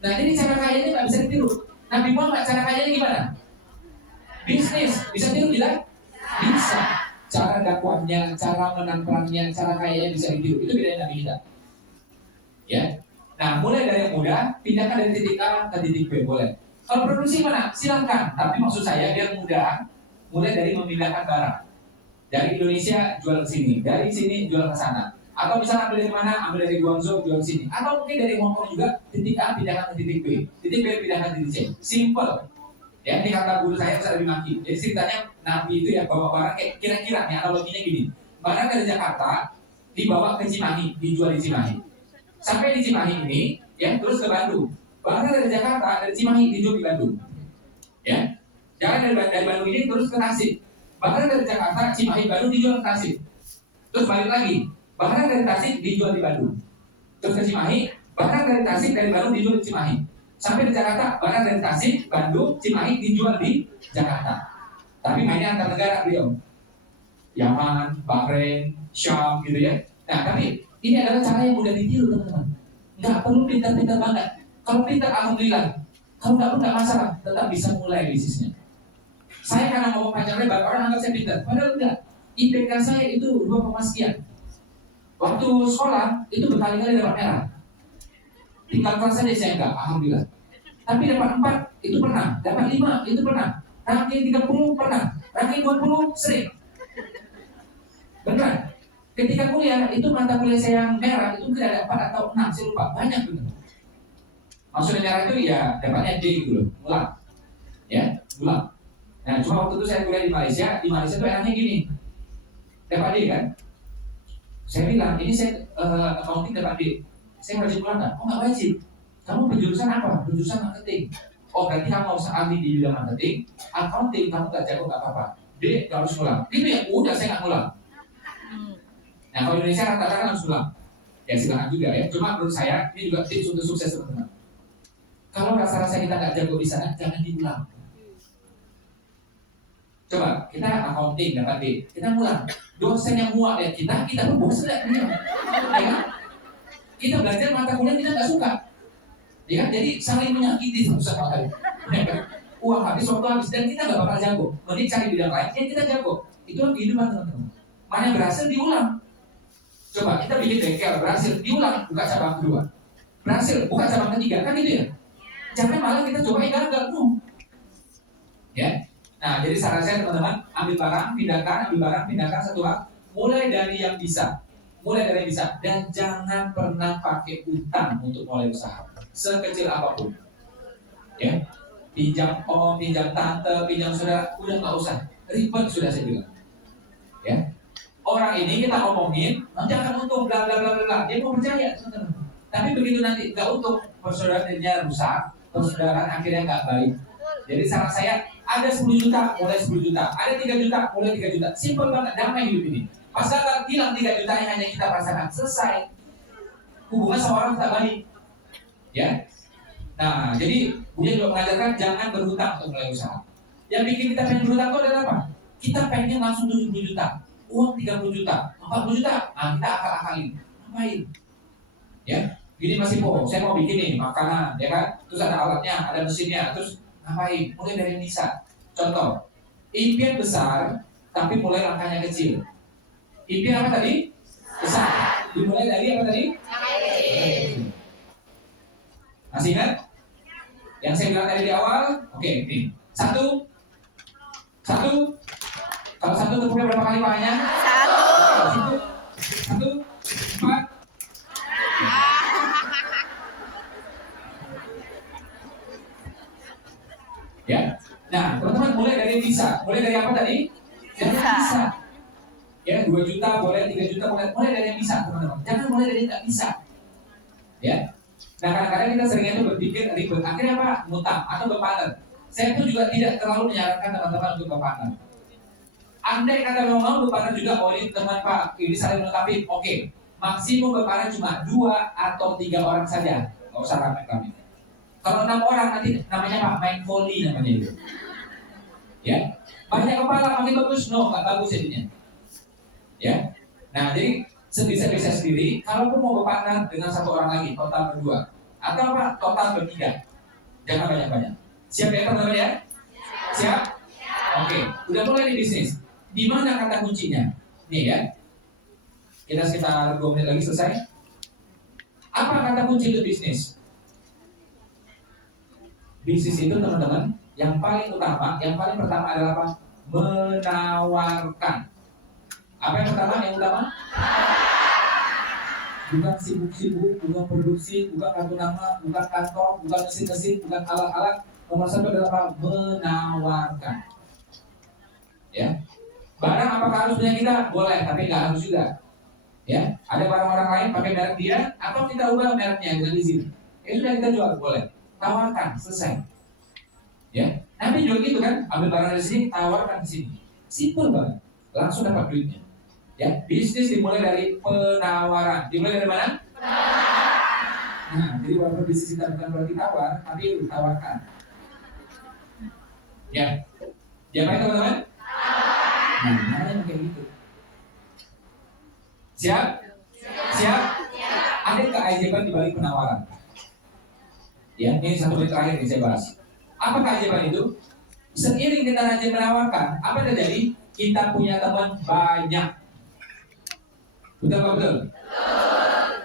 Nah, jadi cara kayanya nggak bisa ditiru. Nabi Muhammad cara kayanya gimana? Bisnis, bisa tiru tidak? Bisa. Cara dakwahnya, cara menangkrangnya, cara kayanya bisa ditiru. Itu bedanya Nabi kita. Ya. Nah, mulai dari yang mudah, pindahkan dari titik A ke titik B, boleh. Kalau produksi mana? Silakan. Tapi maksud saya biar mudah, mulai dari memindahkan barang. Dari Indonesia jual ke sini, dari sini jual ke sana. Atau misalnya ambil dari mana? Ambil dari Guangzhou jual ke sini. Atau mungkin dari Hong Kong juga, titik A pindahkan ke titik B, titik B pindahkan ke titik C. Simple. Ya, ini kata guru saya bisa dimaki. Jadi ceritanya Nabi itu ya bawa barang kayak kira-kira nih analoginya gini. Barang dari Jakarta dibawa ke Cimahi, dijual di Cimahi. Sampai di Cimahi ini, ya terus ke Bandung. Barang dari Jakarta dari Cimahi dijual di Bandung. Ya, jalan dari Bandung ini terus ke Tasik. Barang dari Jakarta, Cimahi, Bandung dijual ke Tasik. Terus balik lagi. Barang dari Tasik dijual di Bandung. Terus ke Cimahi. Barang dari Tasik dari Bandung dijual di Cimahi. Sampai di Jakarta, barang dari Tasik, Bandung, Cimahi dijual di Jakarta. Tapi mainnya antar negara beliau. Yaman, Bahrain, Syam gitu ya. Nah, tapi ini adalah cara yang mudah ditiru, teman-teman. Nggak perlu pintar-pintar banget. Kalau pintar, alhamdulillah. Kalau nggak pun nggak masalah, tetap bisa mulai bisnisnya. Saya karena ngomong panjang lebar, orang anggap saya pintar. Padahal enggak. IPK saya itu 2, sekian. Waktu sekolah, itu berkali-kali dapat merah. Tinggal kelas saja saya enggak, alhamdulillah. Tapi dapat 4, itu pernah. Dapat 5, itu pernah. Ranking 30 pernah. Ranking 20 sering. Benar. Ketika kuliah, itu mata kuliah saya yang merah, itu tidak ada 4 atau 6, saya lupa. Banyak benar. Maksudnya merah itu ya dapatnya D gitu loh, ulang. Ya, ulang. Nah, cuma waktu itu saya kuliah di Malaysia tuh enaknya gini. Dapat D kan? Saya bilang, ini saya accounting dapat D. Saya wajib pulang nggak? Oh nggak wajib. Kamu penjurusan apa? Penjurusan marketing. Oh berarti kamu harus ahli di bidang marketing. Accounting kamu nggak jago nggak apa-apa. D nggak harus pulang. Itu ya udah saya nggak pulang. Nah kalau Indonesia rata-rata kan harus pulang. Ya silakan juga ya. Cuma menurut saya ini juga tips untuk sukses teman-teman. Kalau rasa-rasa kita nggak jago di sana, jangan diulang. Coba kita accounting dapat D, kita pulang. Dosen yang muak lihat kita pun bosan lihat dia. Ya, kita belajar mata kuliah kita nggak suka, ya kan? Jadi saling menyakiti satu sama lain. Uang habis, waktu habis, dan kita nggak bakal jago. Mending cari bidang lain yang kita jago. Itu kehidupan teman-teman. Mana yang berhasil diulang. Coba kita bikin bengkel, berhasil diulang, buka cabang kedua. Berhasil, buka cabang ketiga, kan gitu ya. Jangan malah kita coba yang gagal tuh. Ya. Nah, jadi saran saya teman-teman, ambil barang, pindahkan satu hal. Mulai dari yang bisa. Dan jangan pernah pakai utang untuk mulai usaha sekecil apapun. Ya, pinjam om, pinjam tante, pinjam saudara, udah nggak usah, ribet sudah saya bilang. Ya, orang ini kita omongin, nanti akan untung, bla bla bla bla, dia mau percaya, teman-teman. Tapi begitu nanti nggak untung, persaudaraannya rusak, persaudaraan akhirnya nggak baik. Jadi saran saya, ada 10 juta, mulai 10 juta, ada 3 juta, mulai 3 juta, simpel banget, damai hidup ini. Pasal bilang 3 juta yang hanya kita rasakan, selesai. Hubungan sama orang tak baik. Ya. Nah, jadi Buya juga mengajarkan jangan berhutang untuk mulai usaha. Yang bikin kita pengen berhutang itu adalah apa? Kita pengen langsung 70 juta, uang 30 juta, 40 juta, nah kita akal-akalin. Ngapain? Ya, gini Mas Ipo, saya mau bikin nih makanan, ya kan? Terus ada alatnya, ada mesinnya, terus ngapain? Mulai dari yang bisa. Contoh, impian besar, tapi mulai langkahnya kecil. Impian apa tadi? Besar. Dimulai dari apa tadi? Masih ingat? Yang saya bilang tadi di awal? Oke, ini. Satu. Kalau satu tepuknya berapa kali pahanya? Satu. 4. Ya. Nah, teman-teman mulai dari bisa. Mulai dari apa tadi? Dari bisa. Ya, 2 juta boleh, 3 juta mulai dari yang bisa, teman-teman. Jangan mulai dari yang nggak bisa. Ya. Nah, kadang-kadang kita seringnya itu berpikir ribet. Akhirnya apa? Ngutang atau berpartner. Saya pun juga tidak terlalu menyarankan teman-teman untuk berpartner. Andai kata mau berpartner juga, oh ini teman Pak, ini saling melengkapi, oke. Maksimum berpartner cuma 2 atau 3 orang saja. Nggak usah ramai-ramai. Kalau 6 orang nanti namanya apa? Main volley namanya itu. Ya. Banyak kepala makin bagus, no, nggak bagus jadinya. Ya. Nah, jadi sebisa-bisa sendiri, kalaupun mau berpartner dengan 1 orang lagi, total berdua, atau apa? Total bertiga. Jangan banyak-banyak. Siap ya teman-teman ya? Siap? Oke, udah mulai di bisnis. Di mana kata kuncinya? Nih ya. Kita sekitar 2 menit lagi selesai. Apa kata kunci untuk bisnis? Bisnis itu teman-teman, yang paling utama, yang paling pertama adalah apa? Menawarkan. Apa yang pertama, yang utama? Bukan sibuk-sibuk, bukan produksi, bukan kartu nama, bukan kantor, bukan mesin-mesin, bukan alat-alat. Nomor 1 adalah apa? Menawarkan. Ya, barang apakah harus punya kita? Boleh, tapi nggak harus juga. Ya, ada barang orang lain pakai merek dia, atau kita ubah mereknya dengan izin. Ya sudah kita jual, boleh. Tawarkan, selesai. Ya, nanti juga gitu kan, ambil barang dari sini, tawarkan di sini. Simple banget, langsung dapat duitnya. Ya, bisnis dimulai dari penawaran. Dimulai dari mana? Nah, jadi walaupun bisnis kita bukan berarti tawar, tapi tawarkan. Ya, siapa itu teman-teman? Nah, namanya kayak gitu. Siap? Siap? Ada keajaiban di balik penawaran. Ya, ini 1 menit terakhir yang saya bahas. Apa keajaiban itu? Seiring kita rajin menawarkan, apa terjadi? Kita punya teman banyak. Betul apa betul?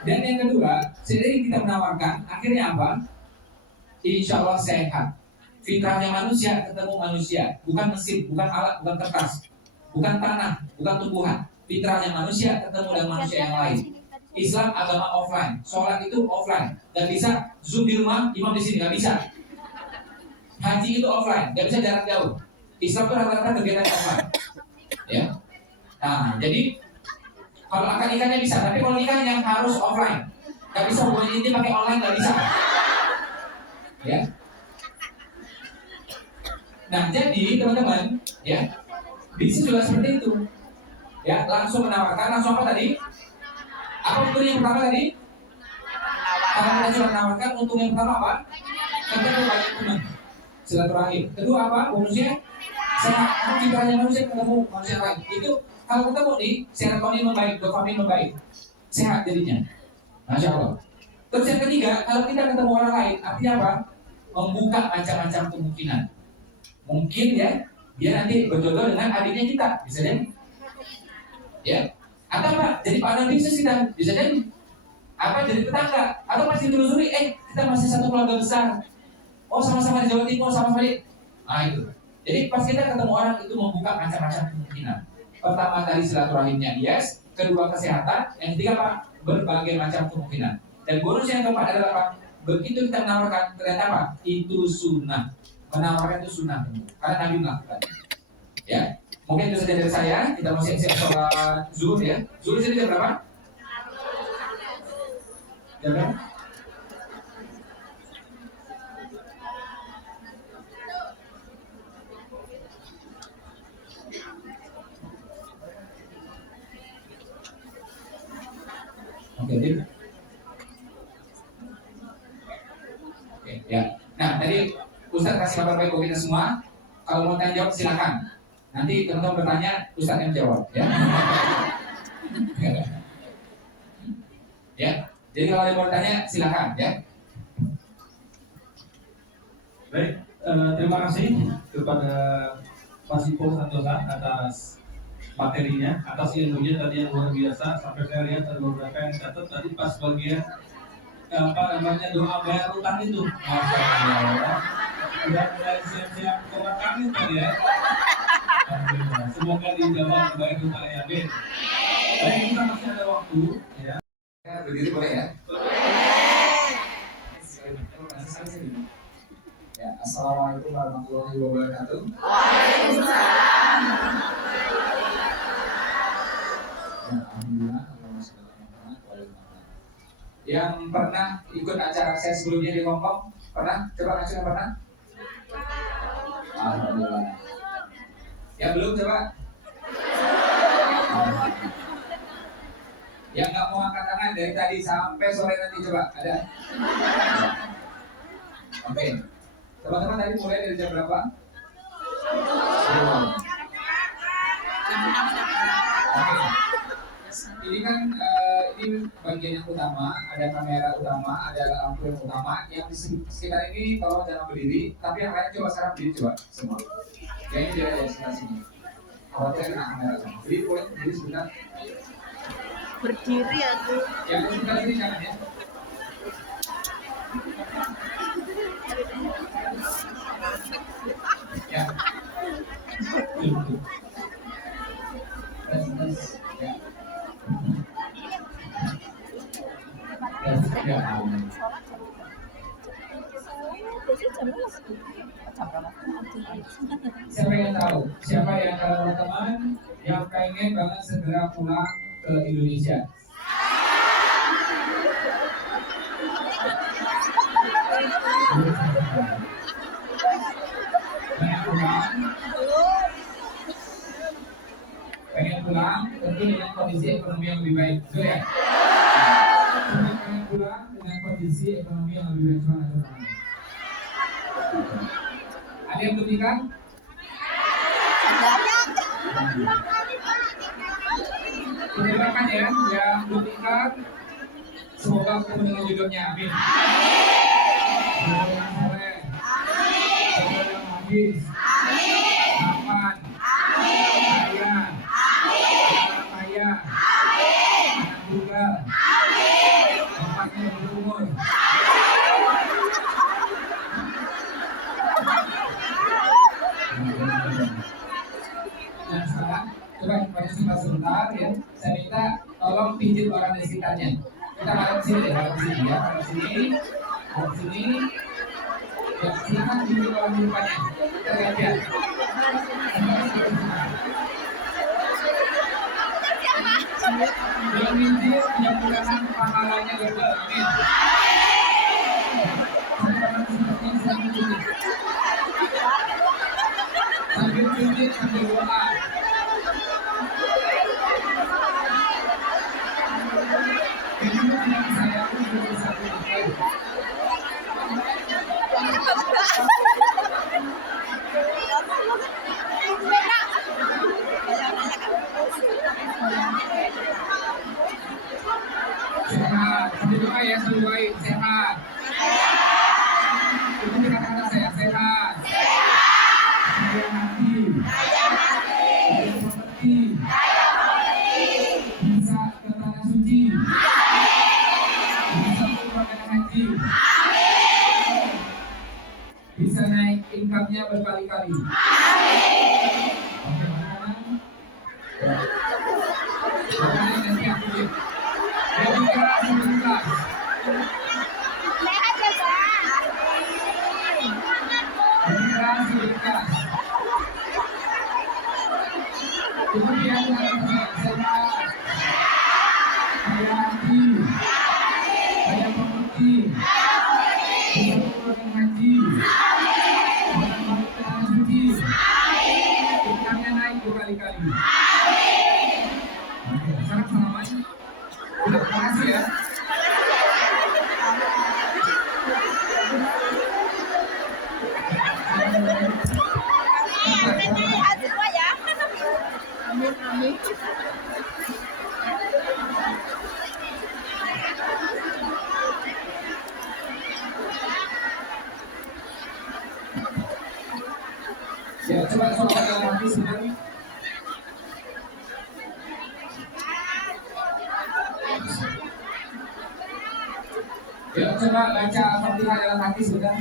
Dan yang kedua, seiring kita menawarkan, akhirnya apa? Insya Allah sehat. Fitrahnya manusia ketemu manusia, bukan mesin, bukan alat, bukan kertas, bukan tanah, bukan tumbuhan. Fitrahnya manusia ketemu dengan manusia yang lain. Islam agama offline, sholat itu offline. Gak bisa zoom di rumah, imam di sini, gak bisa. Haji itu offline, gak bisa jarak jauh. Islam itu rata-rata kegiatan offline. Ya. Nah, jadi kalau akad nikahnya bisa, tapi kalau nikahnya harus offline. Gak bisa hubungan intim pakai online, gak bisa. Ya. Nah, jadi teman-teman, ya, bisnis juga seperti itu. Ya, langsung menawarkan, langsung apa tadi? Apa untung yang pertama tadi? Kalau kita cuma menawarkan, untung yang pertama apa? Ketemu banyak teman, silaturahim. Kedua apa? Bonusnya sehat. Karena citranya manusia ketemu manusia lain. Itu kalau ketemu nih, serotonin membaik, dopamin membaik, sehat jadinya. Masya Allah. Terus yang ketiga, kalau kita ketemu orang lain, artinya apa? Membuka macam-macam kemungkinan. Mungkin ya, dia nanti berjodoh dengan adiknya kita, bisa jadi. Ya, atau apa? Jadi partner bisnis kita, bisa jadi. Apa jadi tetangga? Atau masih telusuri, kita masih satu keluarga besar. Oh sama-sama di Jawa Timur, sama-sama di. Nah itu. Jadi pas kita ketemu orang itu membuka macam-macam kemungkinan. Pertama tadi silaturahimnya yes, kedua kesehatan, yang ketiga apa? Berbagai macam kemungkinan. Dan bonus yang keempat adalah apa? Begitu kita menawarkan ternyata apa? Itu sunnah. menawarkan itu sunnah, karena Nabi melakukan. Ya, mungkin itu saja dari saya. Kita mau siap-siap sholat zuhur ya. Zuhur sini jam berapa? Jam berapa? Oke, oke, ya. Nah, tadi Ustaz kasih kabar baik buat kita semua. Kalau mau tanya jawab silakan. Nanti teman-teman bertanya, Ustaz yang jawab, ya. Ya. Jadi kalau ada mau tanya silakan, ya. Baik, terima kasih kepada Pak Sipo Santosa atas materinya, atas ilmunya tadi yang luar biasa. Sampai saya lihat ada beberapa yang catat tadi pas bagian apa namanya doa bayar utang itu. Masya Allah, udah mulai siap-siap keluar kami tadi ya. Alhamdulillah. Semoga dijawab bayar utangnya. Amin. Baik, kita masih ada waktu ya. Berdiri boleh ya? Ya, assalamualaikum warahmatullahi wabarakatuh. Waalaikumsalam. Ya, alhamdulillah. Yang pernah ikut acara saya sebelumnya di Hongkong, pernah? Coba langsung yang pernah? Alhamdulillah. Yang belum coba? Yang nggak mau angkat tangan dari tadi sampai sore nanti coba, ada? Oke. Teman-teman tadi mulai dari jam berapa? Oke. Ini kan ini bagian yang utama, ada kamera utama, ada lampu yang utama. Yang di sekitar ini tolong jangan berdiri, tapi yang lain coba sekarang berdiri coba semua. Yang ini dia di sebelah sini. Khawatir kena kamera. Jadi boleh berdiri sebentar. Berdiri aku. Yang di sebelah sini jangan ya. Ya. Ya. Ya. Siapa yang tahu? Siapa yang teman-teman yang pengen banget segera pulang ke Indonesia? Pengen pulang, tentu dengan kondisi ekonomi yang lebih baik, betul ya? Pengen pulang dengan kondisi ekonomi yang lebih baik, ada yang berikan? Terima ya, yang berikan. Semoga ketemu dengan jodohnya, amin. Semoga sore, semoga habis, aman, kaya, kaya, anak tunggal, bapaknya berumur. Nah sekarang coba partisipasi sebentar ya. Saya minta tolong pijit orang di sekitarnya. Kita bareng sini deh, bareng sini ya, bareng sini, bareng sini. Ya, silakan pijit orang di depannya. Kita gantian. Yang pijit, yang mudahan pahalanya double, amin. Sambil pijit, sambil doa. Sehat, sambil doa ya, sambil doain, sehat. Itu dengan kata saya, sehat. Saya hati. Saya mengerti. Bisa ke tanah suci. Bisa keluar dari haji. Bisa naik income-nya berkali-kali. Oke, makanan. Makanan dan siap dikit. Lebih keras, lebih keras. Sehat ya, Pak. Lebih keras. keras sedekah. Kemudian sehat, kaya hati, kaya pemuti, bisa mengeluarkan haji, mengamalkan suci, imannya naik berkali-kali. Oke, sekarang salaman. Udah, makasih ya. Lihat semua ya. Amin, amin. Ya, coba soal dalam hati sebenarnya. Ya, coba baca Al-Fatihah dalam hati sebentar.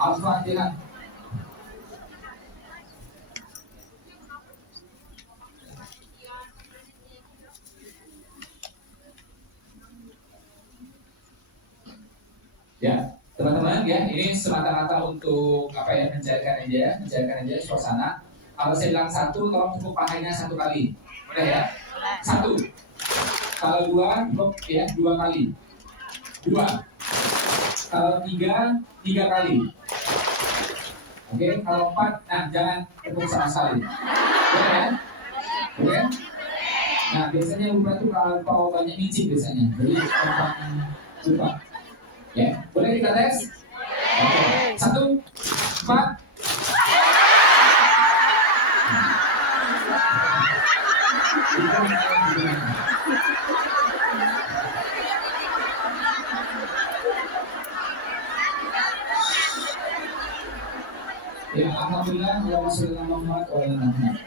Al-Fatihah. Ya, teman-teman ya, ini semata-mata untuk apa ya, mencairkan aja suasana. Kalau saya bilang satu, tolong tepuk pahanya satu kali. Boleh ya? Satu. Kalau dua, tepuk ya 2 kali. 2. Kalau 3, 3 kali. Oke, kalau 4, nah jangan tepuk sama sekali. Boleh ya? Boleh? Nah, biasanya lupa tuh kalau banyak micin biasanya. Jadi gampang lupa. Ya, boleh kita tes? Oke. 1, 4. Ya, alhamdulillah Allahumma sholli ala Muhammad wa ala Muhammad.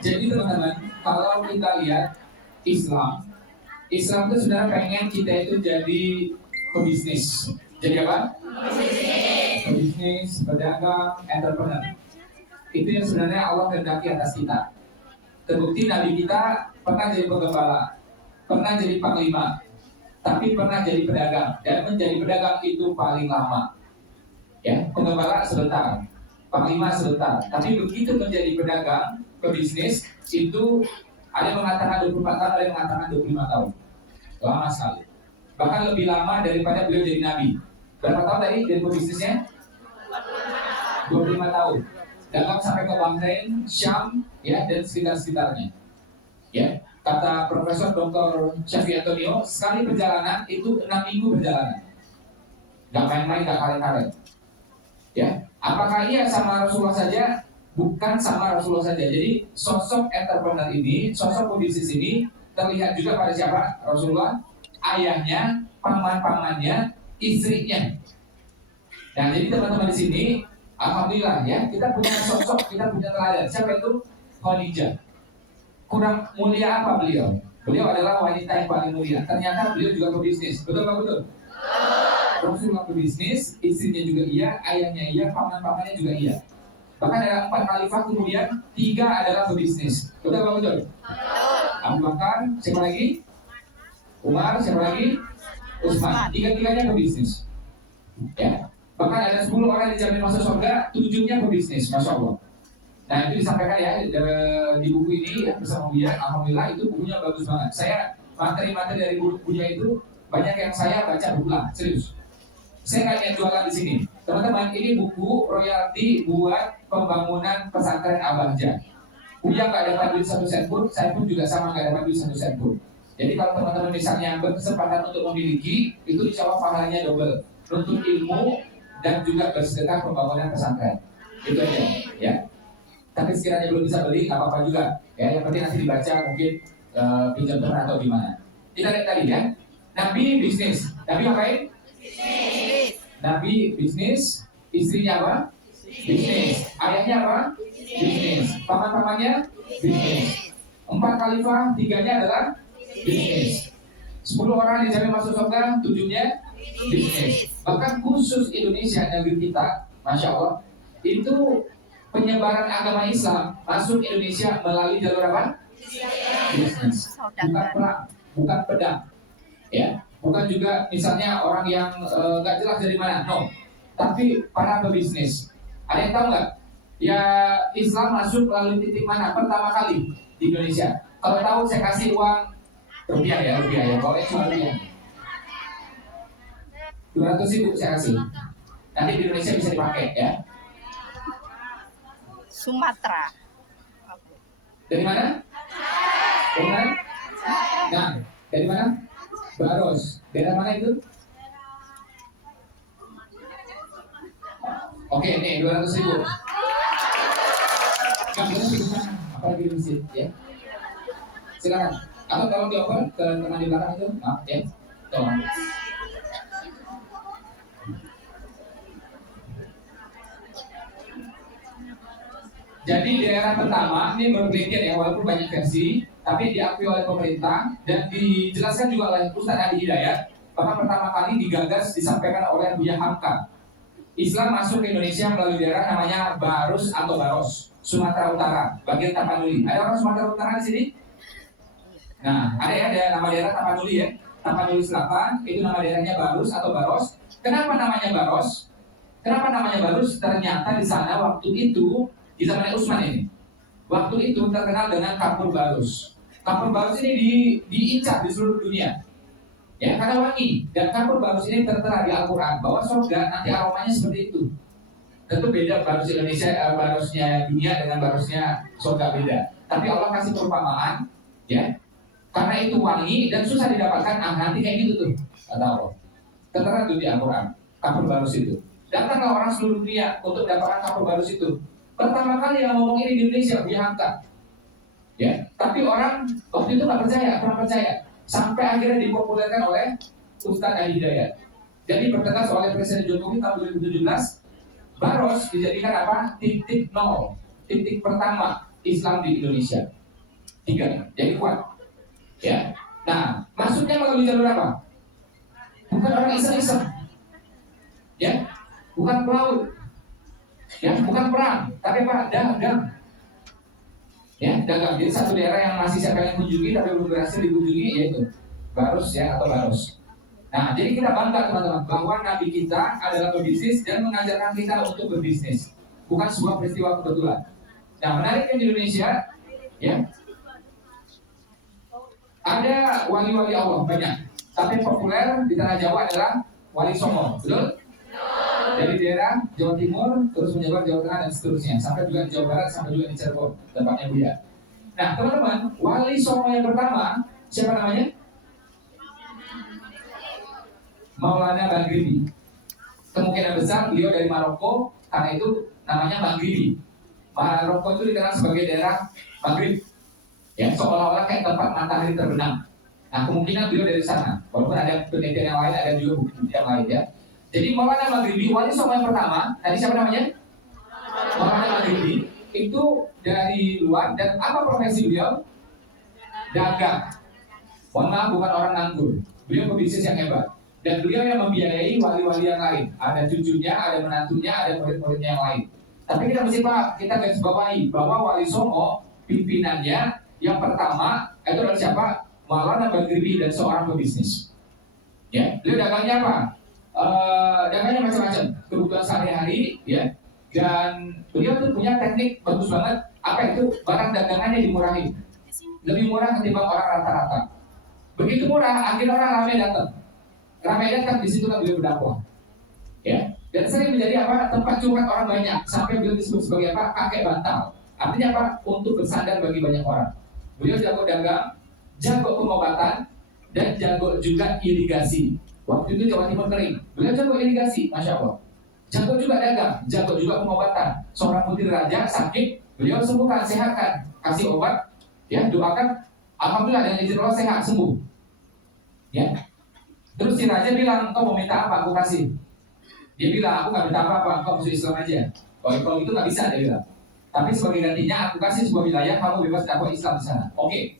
Jadi teman-teman, kalau kita lihat Islam itu sebenarnya pengen kita itu jadi pebisnis. Jadi apa? Pebisnis, pedagang, entrepreneur. Itu yang sebenarnya Allah kehendaki atas kita. Terbukti Nabi kita pernah jadi penggembala, pernah jadi panglima, tapi pernah jadi pedagang. Dan menjadi pedagang itu paling lama. Ya, penggembala sebentar, panglima sebentar. Tapi begitu menjadi pedagang, pebisnis, itu ada yang mengatakan 24 tahun, ada yang mengatakan 25 tahun. Lama sekali. Bahkan lebih lama daripada beliau jadi nabi. Berapa tahun tadi dari pebisnisnya? 25 tahun. Dagang sampai ke Bahrain, Syam, ya, dan sekitar-sekitarnya. Ya, kata Profesor Dr. Syafi Antonio, sekali perjalanan itu 6 minggu perjalanan. Gak main-main, gak kaleng-kaleng. Ya, apakah ia sama Rasulullah saja? Bukan sama Rasulullah saja. Jadi sosok entrepreneur ini, sosok pebisnis ini terlihat juga pada siapa? Rasulullah, ayahnya, paman-pamannya, istrinya. Nah, jadi teman-teman di sini, alhamdulillah ya, kita punya sosok, kita punya teladan. Siapa itu? Khadijah. Kurang mulia apa beliau? Beliau adalah wanita yang paling mulia. Ternyata beliau juga pebisnis. Betul nggak betul? Rasulullah pebisnis, istrinya juga iya, ayahnya iya, paman-pamannya juga iya. Bahkan ada 4 khalifah, kemudian 3 adalah pebisnis. Betul nggak betul? Abu Bakar, siapa lagi? Umar, siapa lagi? Utsman. 3-3-nya pebisnis. Ya. Bahkan ada 10 orang yang dijamin masuk surga, 7-nya pebisnis, masya Allah. Nah, itu disampaikan ya di buku ini ya, bersama Buya. Alhamdulillah itu bukunya bagus banget. Saya materi-materi dari bukunya itu banyak yang saya baca berulang, serius. Saya nggak niat jualan di sini, teman-teman. Ini buku royalti buat pembangunan pesantren Abahja. Buya nggak dapat duit 1 sen pun, saya pun juga sama nggak dapat duit 1 sen pun. Jadi kalau teman-teman misalnya berkesempatan untuk memiliki, itu insya Allah pahalanya double. Untuk ilmu dan juga bersedekah pembangunan pesantren. Itu aja, ya. Tapi sekiranya belum bisa beli, nggak apa-apa juga. Ya, yang penting nanti dibaca, mungkin pinjam teman atau gimana. Kita lihat tadi ya. Nabi bisnis. Nabi ngapain? Nabi bisnis. Istrinya apa? Bisnis. Ayahnya apa? Bisnis. Paman-pamannya? Bisnis. 4 khalifah, 3-nya adalah bisnis. 10 orang dijamin masuk surga, 7-nya bisnis. Bahkan khusus Indonesia, negeri kita, masya Allah, itu penyebaran agama Islam masuk Indonesia melalui jalur apa? Bisnis. Bukan perang, bukan pedang, ya. Bukan juga misalnya orang yang nggak jelas dari mana, no. tapi para pebisnis. Ada yang tahu nggak? Ya, Islam masuk melalui titik mana pertama kali di Indonesia? Kalau tahu saya kasih uang rupiah ya. Kalau cuma rupiah. 200.000 saya kasih. Nanti di Indonesia bisa dipakai ya. Sumatera. Dari mana? Dari mana? Nah, dari mana? Baros. Daerah mana itu? Oke, nih 200.000. Kamu apalagi di masjid ya? Silakan. Atau tolong dioper ke teman di belakang itu, maaf ya. Tolong. Jadi daerah pertama ini berpikir ya, walaupun banyak versi, tapi diakui oleh pemerintah dan dijelaskan juga oleh Ustaz Adi Hidayat bahwa pertama kali digagas disampaikan oleh Buya Hamka. Islam masuk ke Indonesia melalui daerah namanya Barus atau Baros, Sumatera Utara, bagian Tapanuli. Ada orang Sumatera Utara di sini? Nah, ada nama daerah Tapanuli ya. Tapanuli Selatan itu nama daerahnya Barus atau Baros. Kenapa namanya Baros? Kenapa namanya Barus? Ternyata di sana waktu itu di zaman Utsman ini, waktu itu terkenal dengan kapur barus. Kapur barus ini diincar di seluruh dunia, ya karena wangi. Dan kapur barus ini tertera di Al-Quran bahwa surga nanti aromanya seperti itu. Tentu beda barus Indonesia, barusnya dunia dengan barusnya surga beda. Tapi Allah kasih perumpamaan, ya karena itu wangi dan susah didapatkan. Nanti kayak gitu tuh, kata Allah. Tertera tuh di Al-Quran kapur barus itu. Datanglah orang seluruh dunia untuk mendapatkan kapur barus itu. Pertama kali yang ngomong ini di Indonesia Buya Hamka, ya. Tapi orang waktu itu nggak percaya, kurang percaya, sampai akhirnya dipopulerkan oleh Ustaz Adi Hidayat. Jadi bertegas oleh Presiden Jokowi tahun 2017, Baros dijadikan apa? Titik nol, titik pertama Islam di Indonesia. 3, jadi kuat, ya. Nah, masuknya melalui jalur apa? Bukan orang iseng-iseng, ya, bukan pelaut. Ya, bukan perang, tapi apa? Dagang. Ya, dagang. Jadi satu daerah yang masih saya pengen kunjungi tapi belum berhasil dikunjungi yaitu Barus ya atau Baros. Nah, jadi kita bangga teman-teman bahwa Nabi kita adalah pebisnis dan mengajarkan kita untuk berbisnis. Bukan sebuah peristiwa kebetulan. Nah, menariknya di Indonesia, ya, ada wali-wali Allah banyak. Tapi populer di tanah Jawa adalah Wali Songo, betul? Dari daerah Jawa Timur terus menyebar Jawa Tengah dan seterusnya sampai juga di Jawa Barat sampai juga di Cirebon tempatnya Buya. Nah teman-teman, Wali Songo yang pertama siapa namanya? Maulana Maghribi. Kemungkinan besar beliau dari Maroko karena itu namanya Maghribi. Maroko itu dikenal sebagai daerah Maghrib, ya seolah-olah kayak tempat matahari terbenam. Nah kemungkinan beliau dari sana. Walaupun ada penelitian yang lain, ada juga bukti yang lain ya. Jadi Maulana Maghribi, Wali Songo yang pertama, tadi siapa namanya? Maulana Maghribi itu dari luar dan apa profesi beliau? Dagang. Mohon maaf, bukan orang nganggur. Beliau pebisnis yang hebat. Dan beliau yang membiayai wali-wali yang lain. Ada cucunya, ada menantunya, ada murid-muridnya yang lain. Tapi kita mesti paham, kita garis bawahi bahwa Wali Songo pimpinannya yang pertama itu adalah siapa? Maulana Maghribi dan seorang pebisnis. Ya, beliau dagangnya apa? Dagangnya macam-macam, kebutuhan sehari-hari, ya. Dan beliau tuh punya teknik bagus banget. Apa itu? Barang dagangannya dimurahin, lebih murah ketimbang orang rata-rata. Begitu murah, akhirnya orang ramai datang di situ kan beliau berdakwah, ya. Dan sering menjadi apa? Tempat curhat orang banyak. Sampai beliau disebut sebagai apa? Kakek bantal. Artinya apa? Untuk bersandar bagi banyak orang. Beliau jago dagang, jago pengobatan, dan jago juga irigasi. Waktu itu Jawa Timur kering, beliau jago irigasi, masya Allah. Jago juga dagang, jago juga pengobatan. Seorang putri raja sakit, beliau sembuhkan, sehatkan, kasih obat, ya doakan, alhamdulillah dengan izin Allah sehat sembuh. Ya. Terus si raja bilang, kau mau minta apa? Aku kasih. Dia bilang, aku nggak minta apa-apa, kau masuk Islam aja. Kalau itu nggak bisa, dia bilang. Tapi sebagai gantinya, aku kasih sebuah wilayah, kamu bebas dakwah Islam di sana. Oke.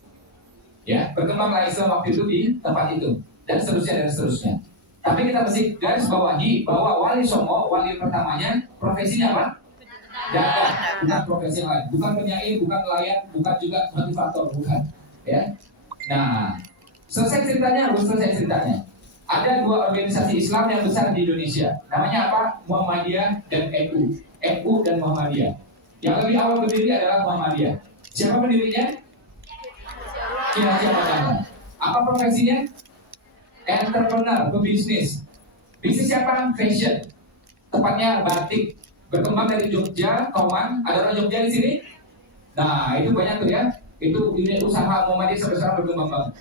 Ya, berkembanglah Islam waktu itu di tempat itu. Dan seterusnya. Tapi kita mesti garis bawahi bahwa Wali Songo, wali pertamanya, profesinya apa? Dagang, bukan profesi lain, bukan penyair, bukan nelayan, bukan juga motivator, bukan. Ya. Nah, belum selesai ceritanya. Ada dua organisasi Islam yang besar di Indonesia. Namanya apa? Muhammadiyah dan NU. NU dan Muhammadiyah. Yang lebih awal berdiri adalah Muhammadiyah. Siapa pendirinya? Kiai Haji Ahmad Dahlan. Apa profesinya? Entrepreneur, pebisnis. Bisnis siapa? Fashion. Tepatnya batik. Berkembang dari Jogja, Kauman. Ada orang Jogja di sini? Nah, itu banyak tuh ya. Itu unit usaha Muhammadiyah sampai sekarang berkembang banget.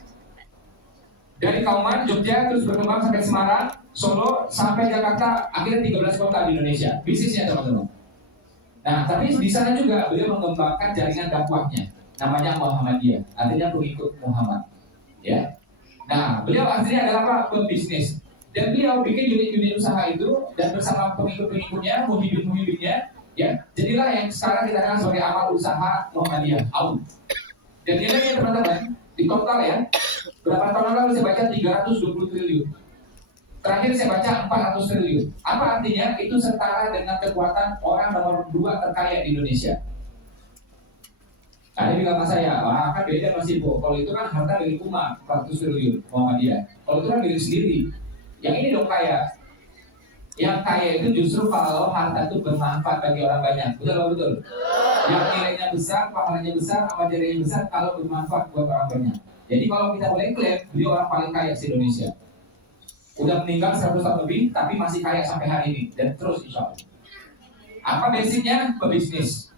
Dari Kauman, Jogja, terus berkembang sampai Semarang, Solo, sampai Jakarta, akhirnya 13 kota di Indonesia. Bisnisnya teman-teman. Nah, tapi di sana juga beliau mengembangkan jaringan dakwahnya. Namanya Muhammadiyah, artinya pengikut Muhammad. Ya. Nah, beliau aslinya adalah apa? Pebisnis. Dan beliau bikin unit-unit usaha itu, dan bersama pengikut-pengikutnya, muhibin-muhibinnya, ya, jadilah yang sekarang kita kenal sebagai amal usaha Muhammadiyah, AUM. Dan nilainya teman-teman, di total ya, berapa tahun lalu saya baca 320 triliun. Terakhir saya baca 400 triliun. Apa artinya? Itu setara dengan kekuatan orang nomor 2 terkaya di Indonesia. Nah, ini bilang sama saya, wah kan beda masih Bu. Kalau itu kan harta milik umat, 400 triliun Muhammadiyah. Kalau itu kan milik sendiri. Yang ini dong kaya. Yang kaya itu justru kalau harta itu bermanfaat bagi orang banyak. Betul atau betul? Yang nilainya besar, pahalanya besar, amal jariahnya besar kalau bermanfaat buat orang banyak. Jadi kalau kita boleh klaim, beliau orang paling kaya di Indonesia. Udah meninggal 100 tahun lebih, tapi masih kaya sampai hari ini. Dan terus insya Allah. Apa basicnya? Pebisnis.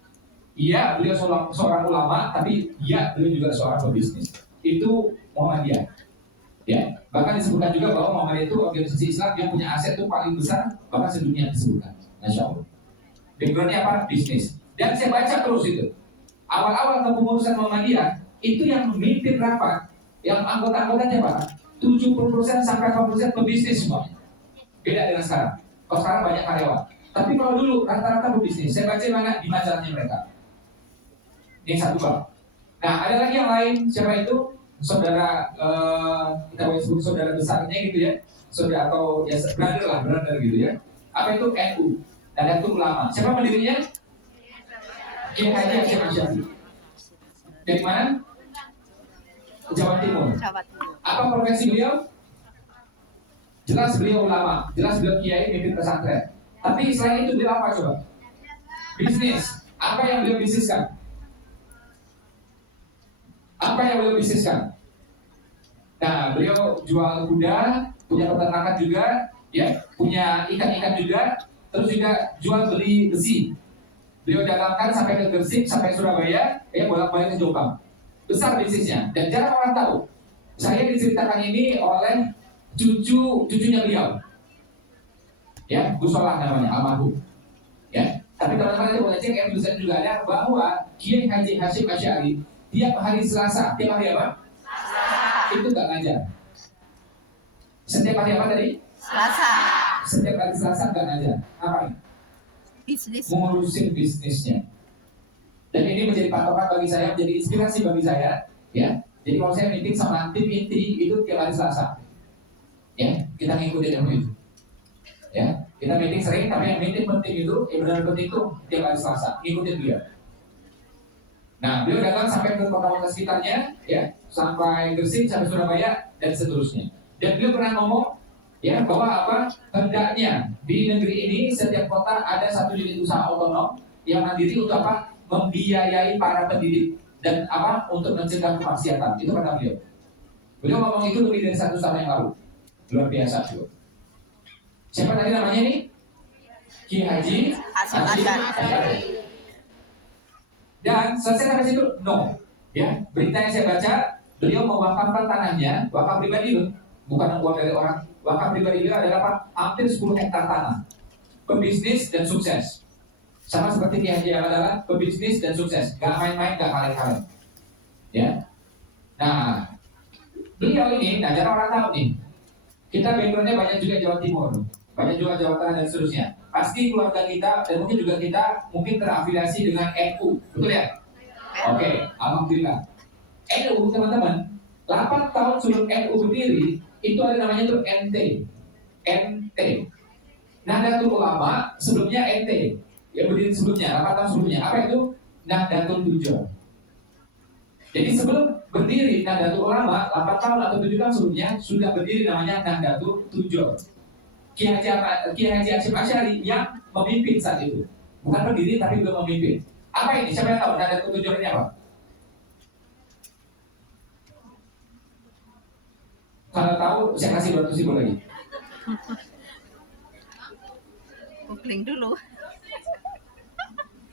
Iya, beliau seorang ulama, tapi iya, beliau juga seorang pebisnis. Itu Muhammadiyah. Ya, bahkan disebutkan juga bahwa Muhammadiyah itu organisasi Islam yang punya aset itu paling besar, bahkan sedunia disebutkan. Masya Allah. Backgroundnya apa? Bisnis. Dan saya baca terus itu. Awal-awal kepengurusan Muhammadiyah, itu yang memimpin rapat, yang anggota-anggotanya Pak, 70% sampai 80% pebisnis semua. Beda dengan sekarang. Kalau sekarang banyak karyawan. Tapi kalau dulu rata-rata pebisnis. Saya baca mana di majalahnya mereka. Ini satu Pak. Nah, ada lagi yang lain. Siapa itu? Saudara, kita boleh sebut saudara besarnya gitu ya. Saudara atau ya brother gitu ya. Apa itu? NU. Dan itu ulama. Siapa pendirinya? Kiai Haji Hasyim Asy'ari. Dari mana? Jawa Timur. Apa profesi beliau? Jelas beliau ulama, jelas beliau kiai, mimpin pesantren. Tapi selain itu beliau apa coba? Bisnis. Apa yang beliau bisniskan? Apa yang beliau bisniskan? Nah, beliau jual kuda, punya peternakan juga, ya, punya ikan-ikan juga, terus juga jual beli besi. Beliau dagangkan sampai ke Gresik, sampai Surabaya, ya bolak-balik ke Jombang. Besar bisnisnya, dan jarang orang tahu. Saya diceritakan ini oleh cucunya beliau, ya, Gusolah namanya, almarhum. Ya, tapi teman-teman itu boleh cek ya, tulisan juga ada bahwa Kiai Haji Hasyim Asy'ari tiap hari Selasa, tiap hari apa? Itu gak ngajar. Setiap hari apa tadi? Selasa. Setiap hari Selasa gak ngajar. Ngapain? Bisnis. Mengurusin bisnisnya. Dan ini menjadi patokan bagi saya, menjadi inspirasi bagi saya, ya. Jadi kalau saya meeting sama tim inti itu tiap hari Selasa, ya, kita ngikutin itu. Ya, kita meeting sering, tapi yang meeting penting itu, yang benar penting itu tiap hari Selasa, ngikutin dia. Nah, beliau datang sampai ke kota-kota sekitarnya, ya, sampai Gresik, sampai Surabaya, dan seterusnya. Dan beliau pernah ngomong, ya, bahwa apa? Hendaknya di negeri ini setiap kota ada satu unit usaha otonom yang mandiri untuk apa? Membiayai para pendidik dan apa? Untuk mencegah kemaksiatan. Itu kata beliau. Beliau ngomong itu lebih dari 1 tahun yang lalu. Luar biasa beliau. Siapa tadi namanya ini? Kiai Haji Hasyim Asy'ari. Dan selesai sampai situ, no. Ya, berita yang saya baca, beliau mewakafkan tanahnya, wakaf pribadi loh, bukan uang dari orang. Wakaf pribadi beliau adalah apa? Hampir 10 hektar tanah. Pebisnis dan sukses. Sama seperti Kiai Haji adalah pebisnis dan sukses. Gak main-main, gak kaleng-kaleng. Ya. Nah, beliau ini, nah jarang orang tahu nih. Kita backgroundnya banyak juga Jawa Timur, banyak juga Jawa Tengah dan seterusnya. Pasti keluarga kita dan mungkin juga kita mungkin terafiliasi dengan NU, betul ya? Oke, alhamdulillah. NU teman-teman, 8 tahun sebelum NU berdiri itu ada namanya tuh NT. Nahdlatul Ulama sebelumnya NT. Ya berdiri sebelumnya, 8 tahun sebelumnya. Apa itu? Nahdlatul Tujuh. Jadi sebelum berdiri Nahdlatul Ulama 8 tahun atau 7 tahun sebelumnya sudah berdiri namanya Nahdlatul Tujuh. Kiai Haji Hashim Asy'ari yang memimpin saat itu, bukan berdiri tapi belum memimpin. Apa ini? Siapa yang tahu Nahdlatul Tujuh ini apa? Kalau tahu saya kasih 200.000 lagi. Googling dulu.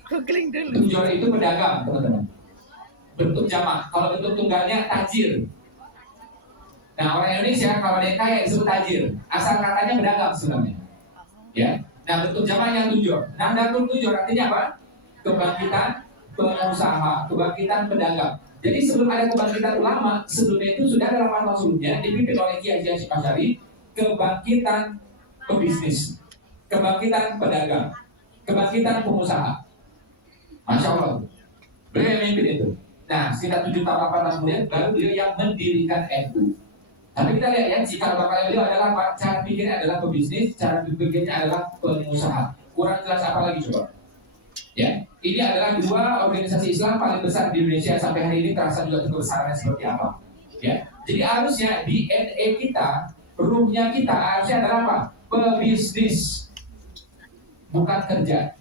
Googling dulu. Tujuh itu pedagang, teman-teman. Bentuk jamak. Kalau bentuk tunggalnya tajir. Nah, orang Indonesia kalau dia kaya disebut tajir. Asal katanya pedagang sebenarnya. Ya. Nah, bentuk jamaknya tujuh. Nah, Nahdlatul Tujuh artinya apa? Kebangkitan pengusaha, kebangkitan pedagang. Jadi sebelum ada kebangkitan ulama, sebelumnya itu sudah ada 8 tahun sebelumnya dipimpin oleh Kiai Haji Hashim Asy'ari, kebangkitan pebisnis, kebangkitan pedagang, kebangkitan pengusaha. Masya Allah, beliau yang memimpin itu. Nah, sekitar 7 tahun 8 tahun kemudian baru beliau yang mendirikan NU. Tapi kita lihat ya, jika bapaknya beliau adalah cara pikirnya adalah pebisnis, cara pikirnya adalah pengusaha. Kurang jelas apa lagi coba? Ya, ini adalah 2 organisasi Islam paling besar di Indonesia sampai hari ini, terasa juga kebesarannya seperti apa. Ya, jadi harusnya DNA kita, ruhnya kita harusnya adalah apa? Pebisnis, bukan kerja.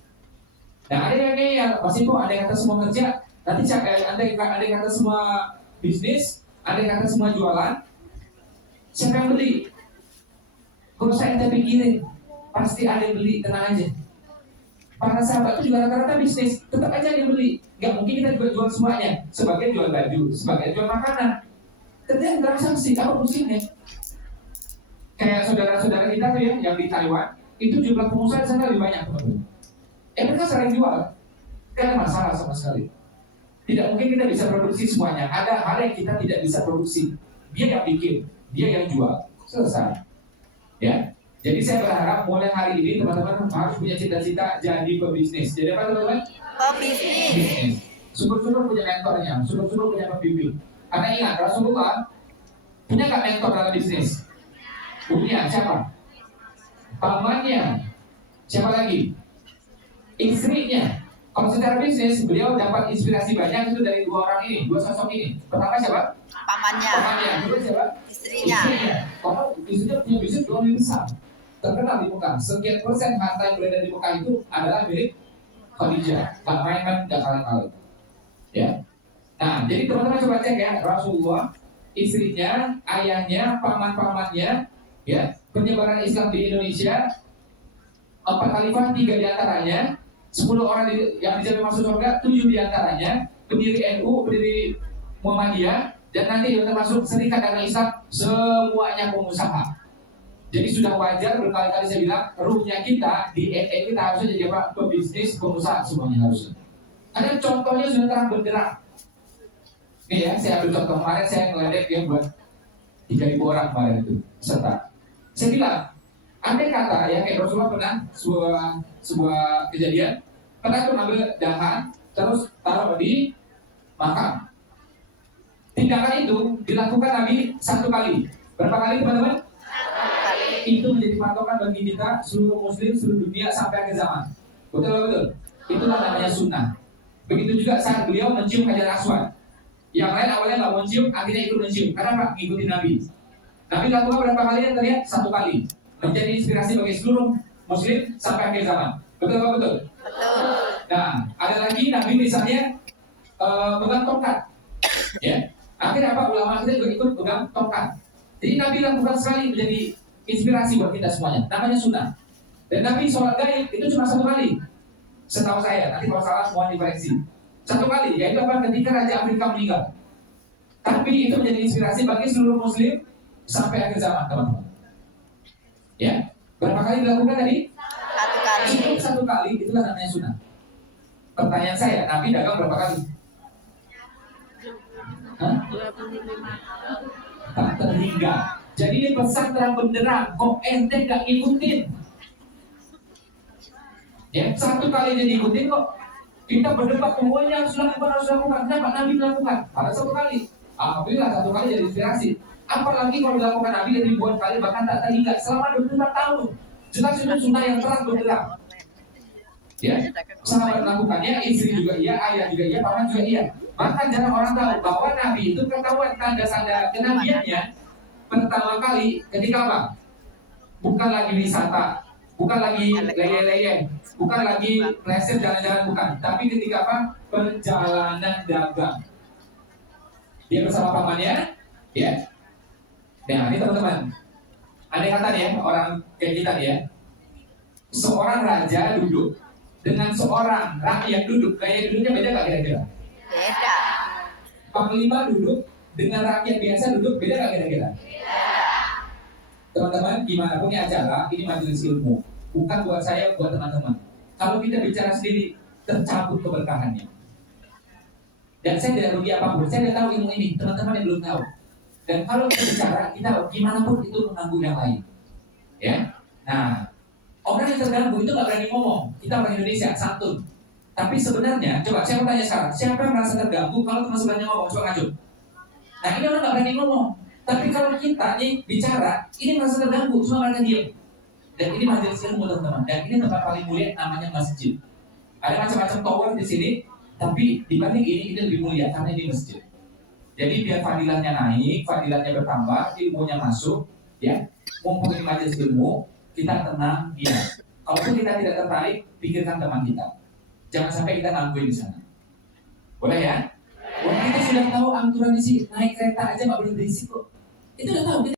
Nah, ada yang ngeyel, Mas Ipo, ada yang kata semua kerja, nanti ada yang kata semua bisnis, ada yang kata semua jualan. Siapa yang beli? Kalau saya pikirin, pasti ada yang beli, tenang aja. Para sahabat itu juga rata-rata bisnis, tetap aja dia beli. Gak mungkin kita juga jual semuanya. Sebagian jual baju, sebagian jual makanan. Ternyata transaksi, apa pusingnya? Kayak saudara-saudara kita tuh ya, yang di Taiwan, itu jumlah pengusaha di sana lebih banyak, teman-teman. Mereka sering jual, gak ada masalah sama sekali. Tidak mungkin kita bisa produksi semuanya. Ada hal yang kita tidak bisa produksi. Dia yang bikin, dia yang jual. Selesai. Ya. Jadi saya berharap mulai hari ini teman-teman harus punya cita-cita jadi pebisnis. Jadi apa teman-teman? Pebisnis. Syukur-syukur punya mentornya, syukur-syukur punya pembimbing. Karena ingat, Rasulullah punya nggak mentor dalam bisnis? Punya. Siapa? Pamannya. Siapa lagi? Istrinya. Kalau secara bisnis, beliau dapat inspirasi banyak itu dari 2 orang ini, 2 sosok ini. Pertama siapa? Pamannya. Pamannya. Kedua siapa? Istrinya. Kalau istrinya punya bisnis yang lebih besar, terkenal di Mekah. Sekian persen harta yang berada di Mekah itu adalah milik Khadijah. Gak main-main, gak kalah-kalah. Ya. Nah, jadi teman-teman coba cek ya, Rasulullah, istrinya, ayahnya, paman-pamannya, ya, penyebaran Islam di Indonesia, 4 khalifah, 3 diantaranya, 10 orang yang dijamin masuk surga, 7 diantaranya pendiri NU, pendiri Muhammadiyah, dan nanti yang termasuk Serikat Dagang Islam, semuanya pengusaha. Jadi sudah wajar berkali-kali saya bilang, ruhnya kita di NU kita harusnya jadi apa? Pebisnis, pengusaha semuanya harusnya. Karena contohnya sudah terang benderang. Nih ya, saya ambil contoh kemarin saya ngeledek ya buat 3.000 orang kemarin itu peserta. Saya bilang, andai kata ya kayak Rasulullah pernah sebuah kejadian, pernah tuh ngambil dahan terus taruh di makam. Tindakan itu dilakukan Nabi 1 kali. Berapa kali teman-teman? 1 kali. Itu menjadi patokan bagi kita seluruh muslim seluruh dunia sampai akhir zaman. Betul. Itulah namanya sunnah. Begitu juga saat beliau mencium Hajar Aswad. Yang lain awalnya nggak mau mencium, akhirnya ikut mencium. Karena apa? Ngikutin Nabi. Nabi lakukan berapa kali yang terlihat? 1 kali. Menjadi inspirasi bagi seluruh muslim sampai akhir zaman. Betul apa betul? Betul. Nah, ada lagi Nabi misalnya pegang tongkat. Ya. Akhirnya apa? Ulama kita juga ikut pegang tongkat. Jadi Nabi lakukan sekali menjadi inspirasi buat kita semuanya. Namanya sunnah. Dan Nabi sholat gaib itu cuma 1 kali. Setahu saya, nanti kalau salah mohon dikoreksi. 1 kali, yaitu apa? Ketika Raja Afrika meninggal. Tapi itu menjadi inspirasi bagi seluruh muslim sampai akhir zaman, teman-teman. Ya, berapa kali dilakukan tadi? 1 kali. Cukup 1 kali, itulah namanya sunnah. Pertanyaan saya, Nabi dagang berapa kali? Hah? 25. Tak terhingga. Jadi ini pesan terang benderang, kok ente gak ngikutin? Ya, 1 kali dia diikutin kok. Kita berdebat semuanya harus lakukan. Kenapa Nabi melakukan? Pada 1 kali. Alhamdulillah 1 kali jadi inspirasi. Apalagi kalau dilakukan Nabi dari ribuan kali bahkan tak terhingga selama 24 tahun. Jelas itu sunnah yang terang benderang. Ya, sahabat melakukannya, istri juga iya, ayah juga iya, paman juga iya. Bahkan jarang orang tahu bahwa Nabi itu ketahuan tanda-tanda kenabiannya pertama kali ketika apa? Bukan lagi wisata, bukan lagi leye-leye, bukan lagi pleasure jalan-jalan, bukan. Tapi ketika apa? Perjalanan dagang. Dia bersama pamannya, ya. Nah, ini teman-teman. Andai kata nih ya, orang kayak kita nih ya, seorang raja duduk dengan seorang rakyat duduk, gaya duduknya beda gak kira-kira? Beda. Panglima duduk dengan rakyat biasa duduk, beda gak kira-kira? Teman-teman, gimana pun acara, ini majelis ilmu, bukan buat saya, buat teman-teman. Kalau kita bicara sendiri, tercabut keberkahannya. Dan saya tidak rugi apapun, saya tidak tahu ilmu ini, teman-teman yang belum tahu. Dan kalau kita bicara, kita gimana pun itu mengganggu yang lain. Ya, nah, orang yang terganggu itu nggak berani ngomong. Kita orang Indonesia, santun. Tapi sebenarnya, coba saya mau tanya sekarang, siapa yang merasa terganggu kalau teman sebelahnya ngomong, coba ngajut. Nah, ini orang nggak berani ngomong. Tapi kalau kita nih bicara, ini merasa terganggu, cuma mereka diam. Dan ini majelis ilmu teman-teman. Dan ini tempat paling mulia namanya masjid. Ada macam-macam tower di sini, tapi dibanding ini lebih mulia karena ini masjid. Jadi biar fadilahnya naik, fadilahnya bertambah, ilmunya masuk, ya. Mumpung di majelis ilmu, kita tenang, diam. Kalaupun kita tidak tertarik, pikirkan teman kita. Jangan sampai kita gangguin di sana. Boleh ya? Wah, kita sudah tahu aturan di sini, naik kereta aja nggak boleh berisik kok. Itu udah tahu.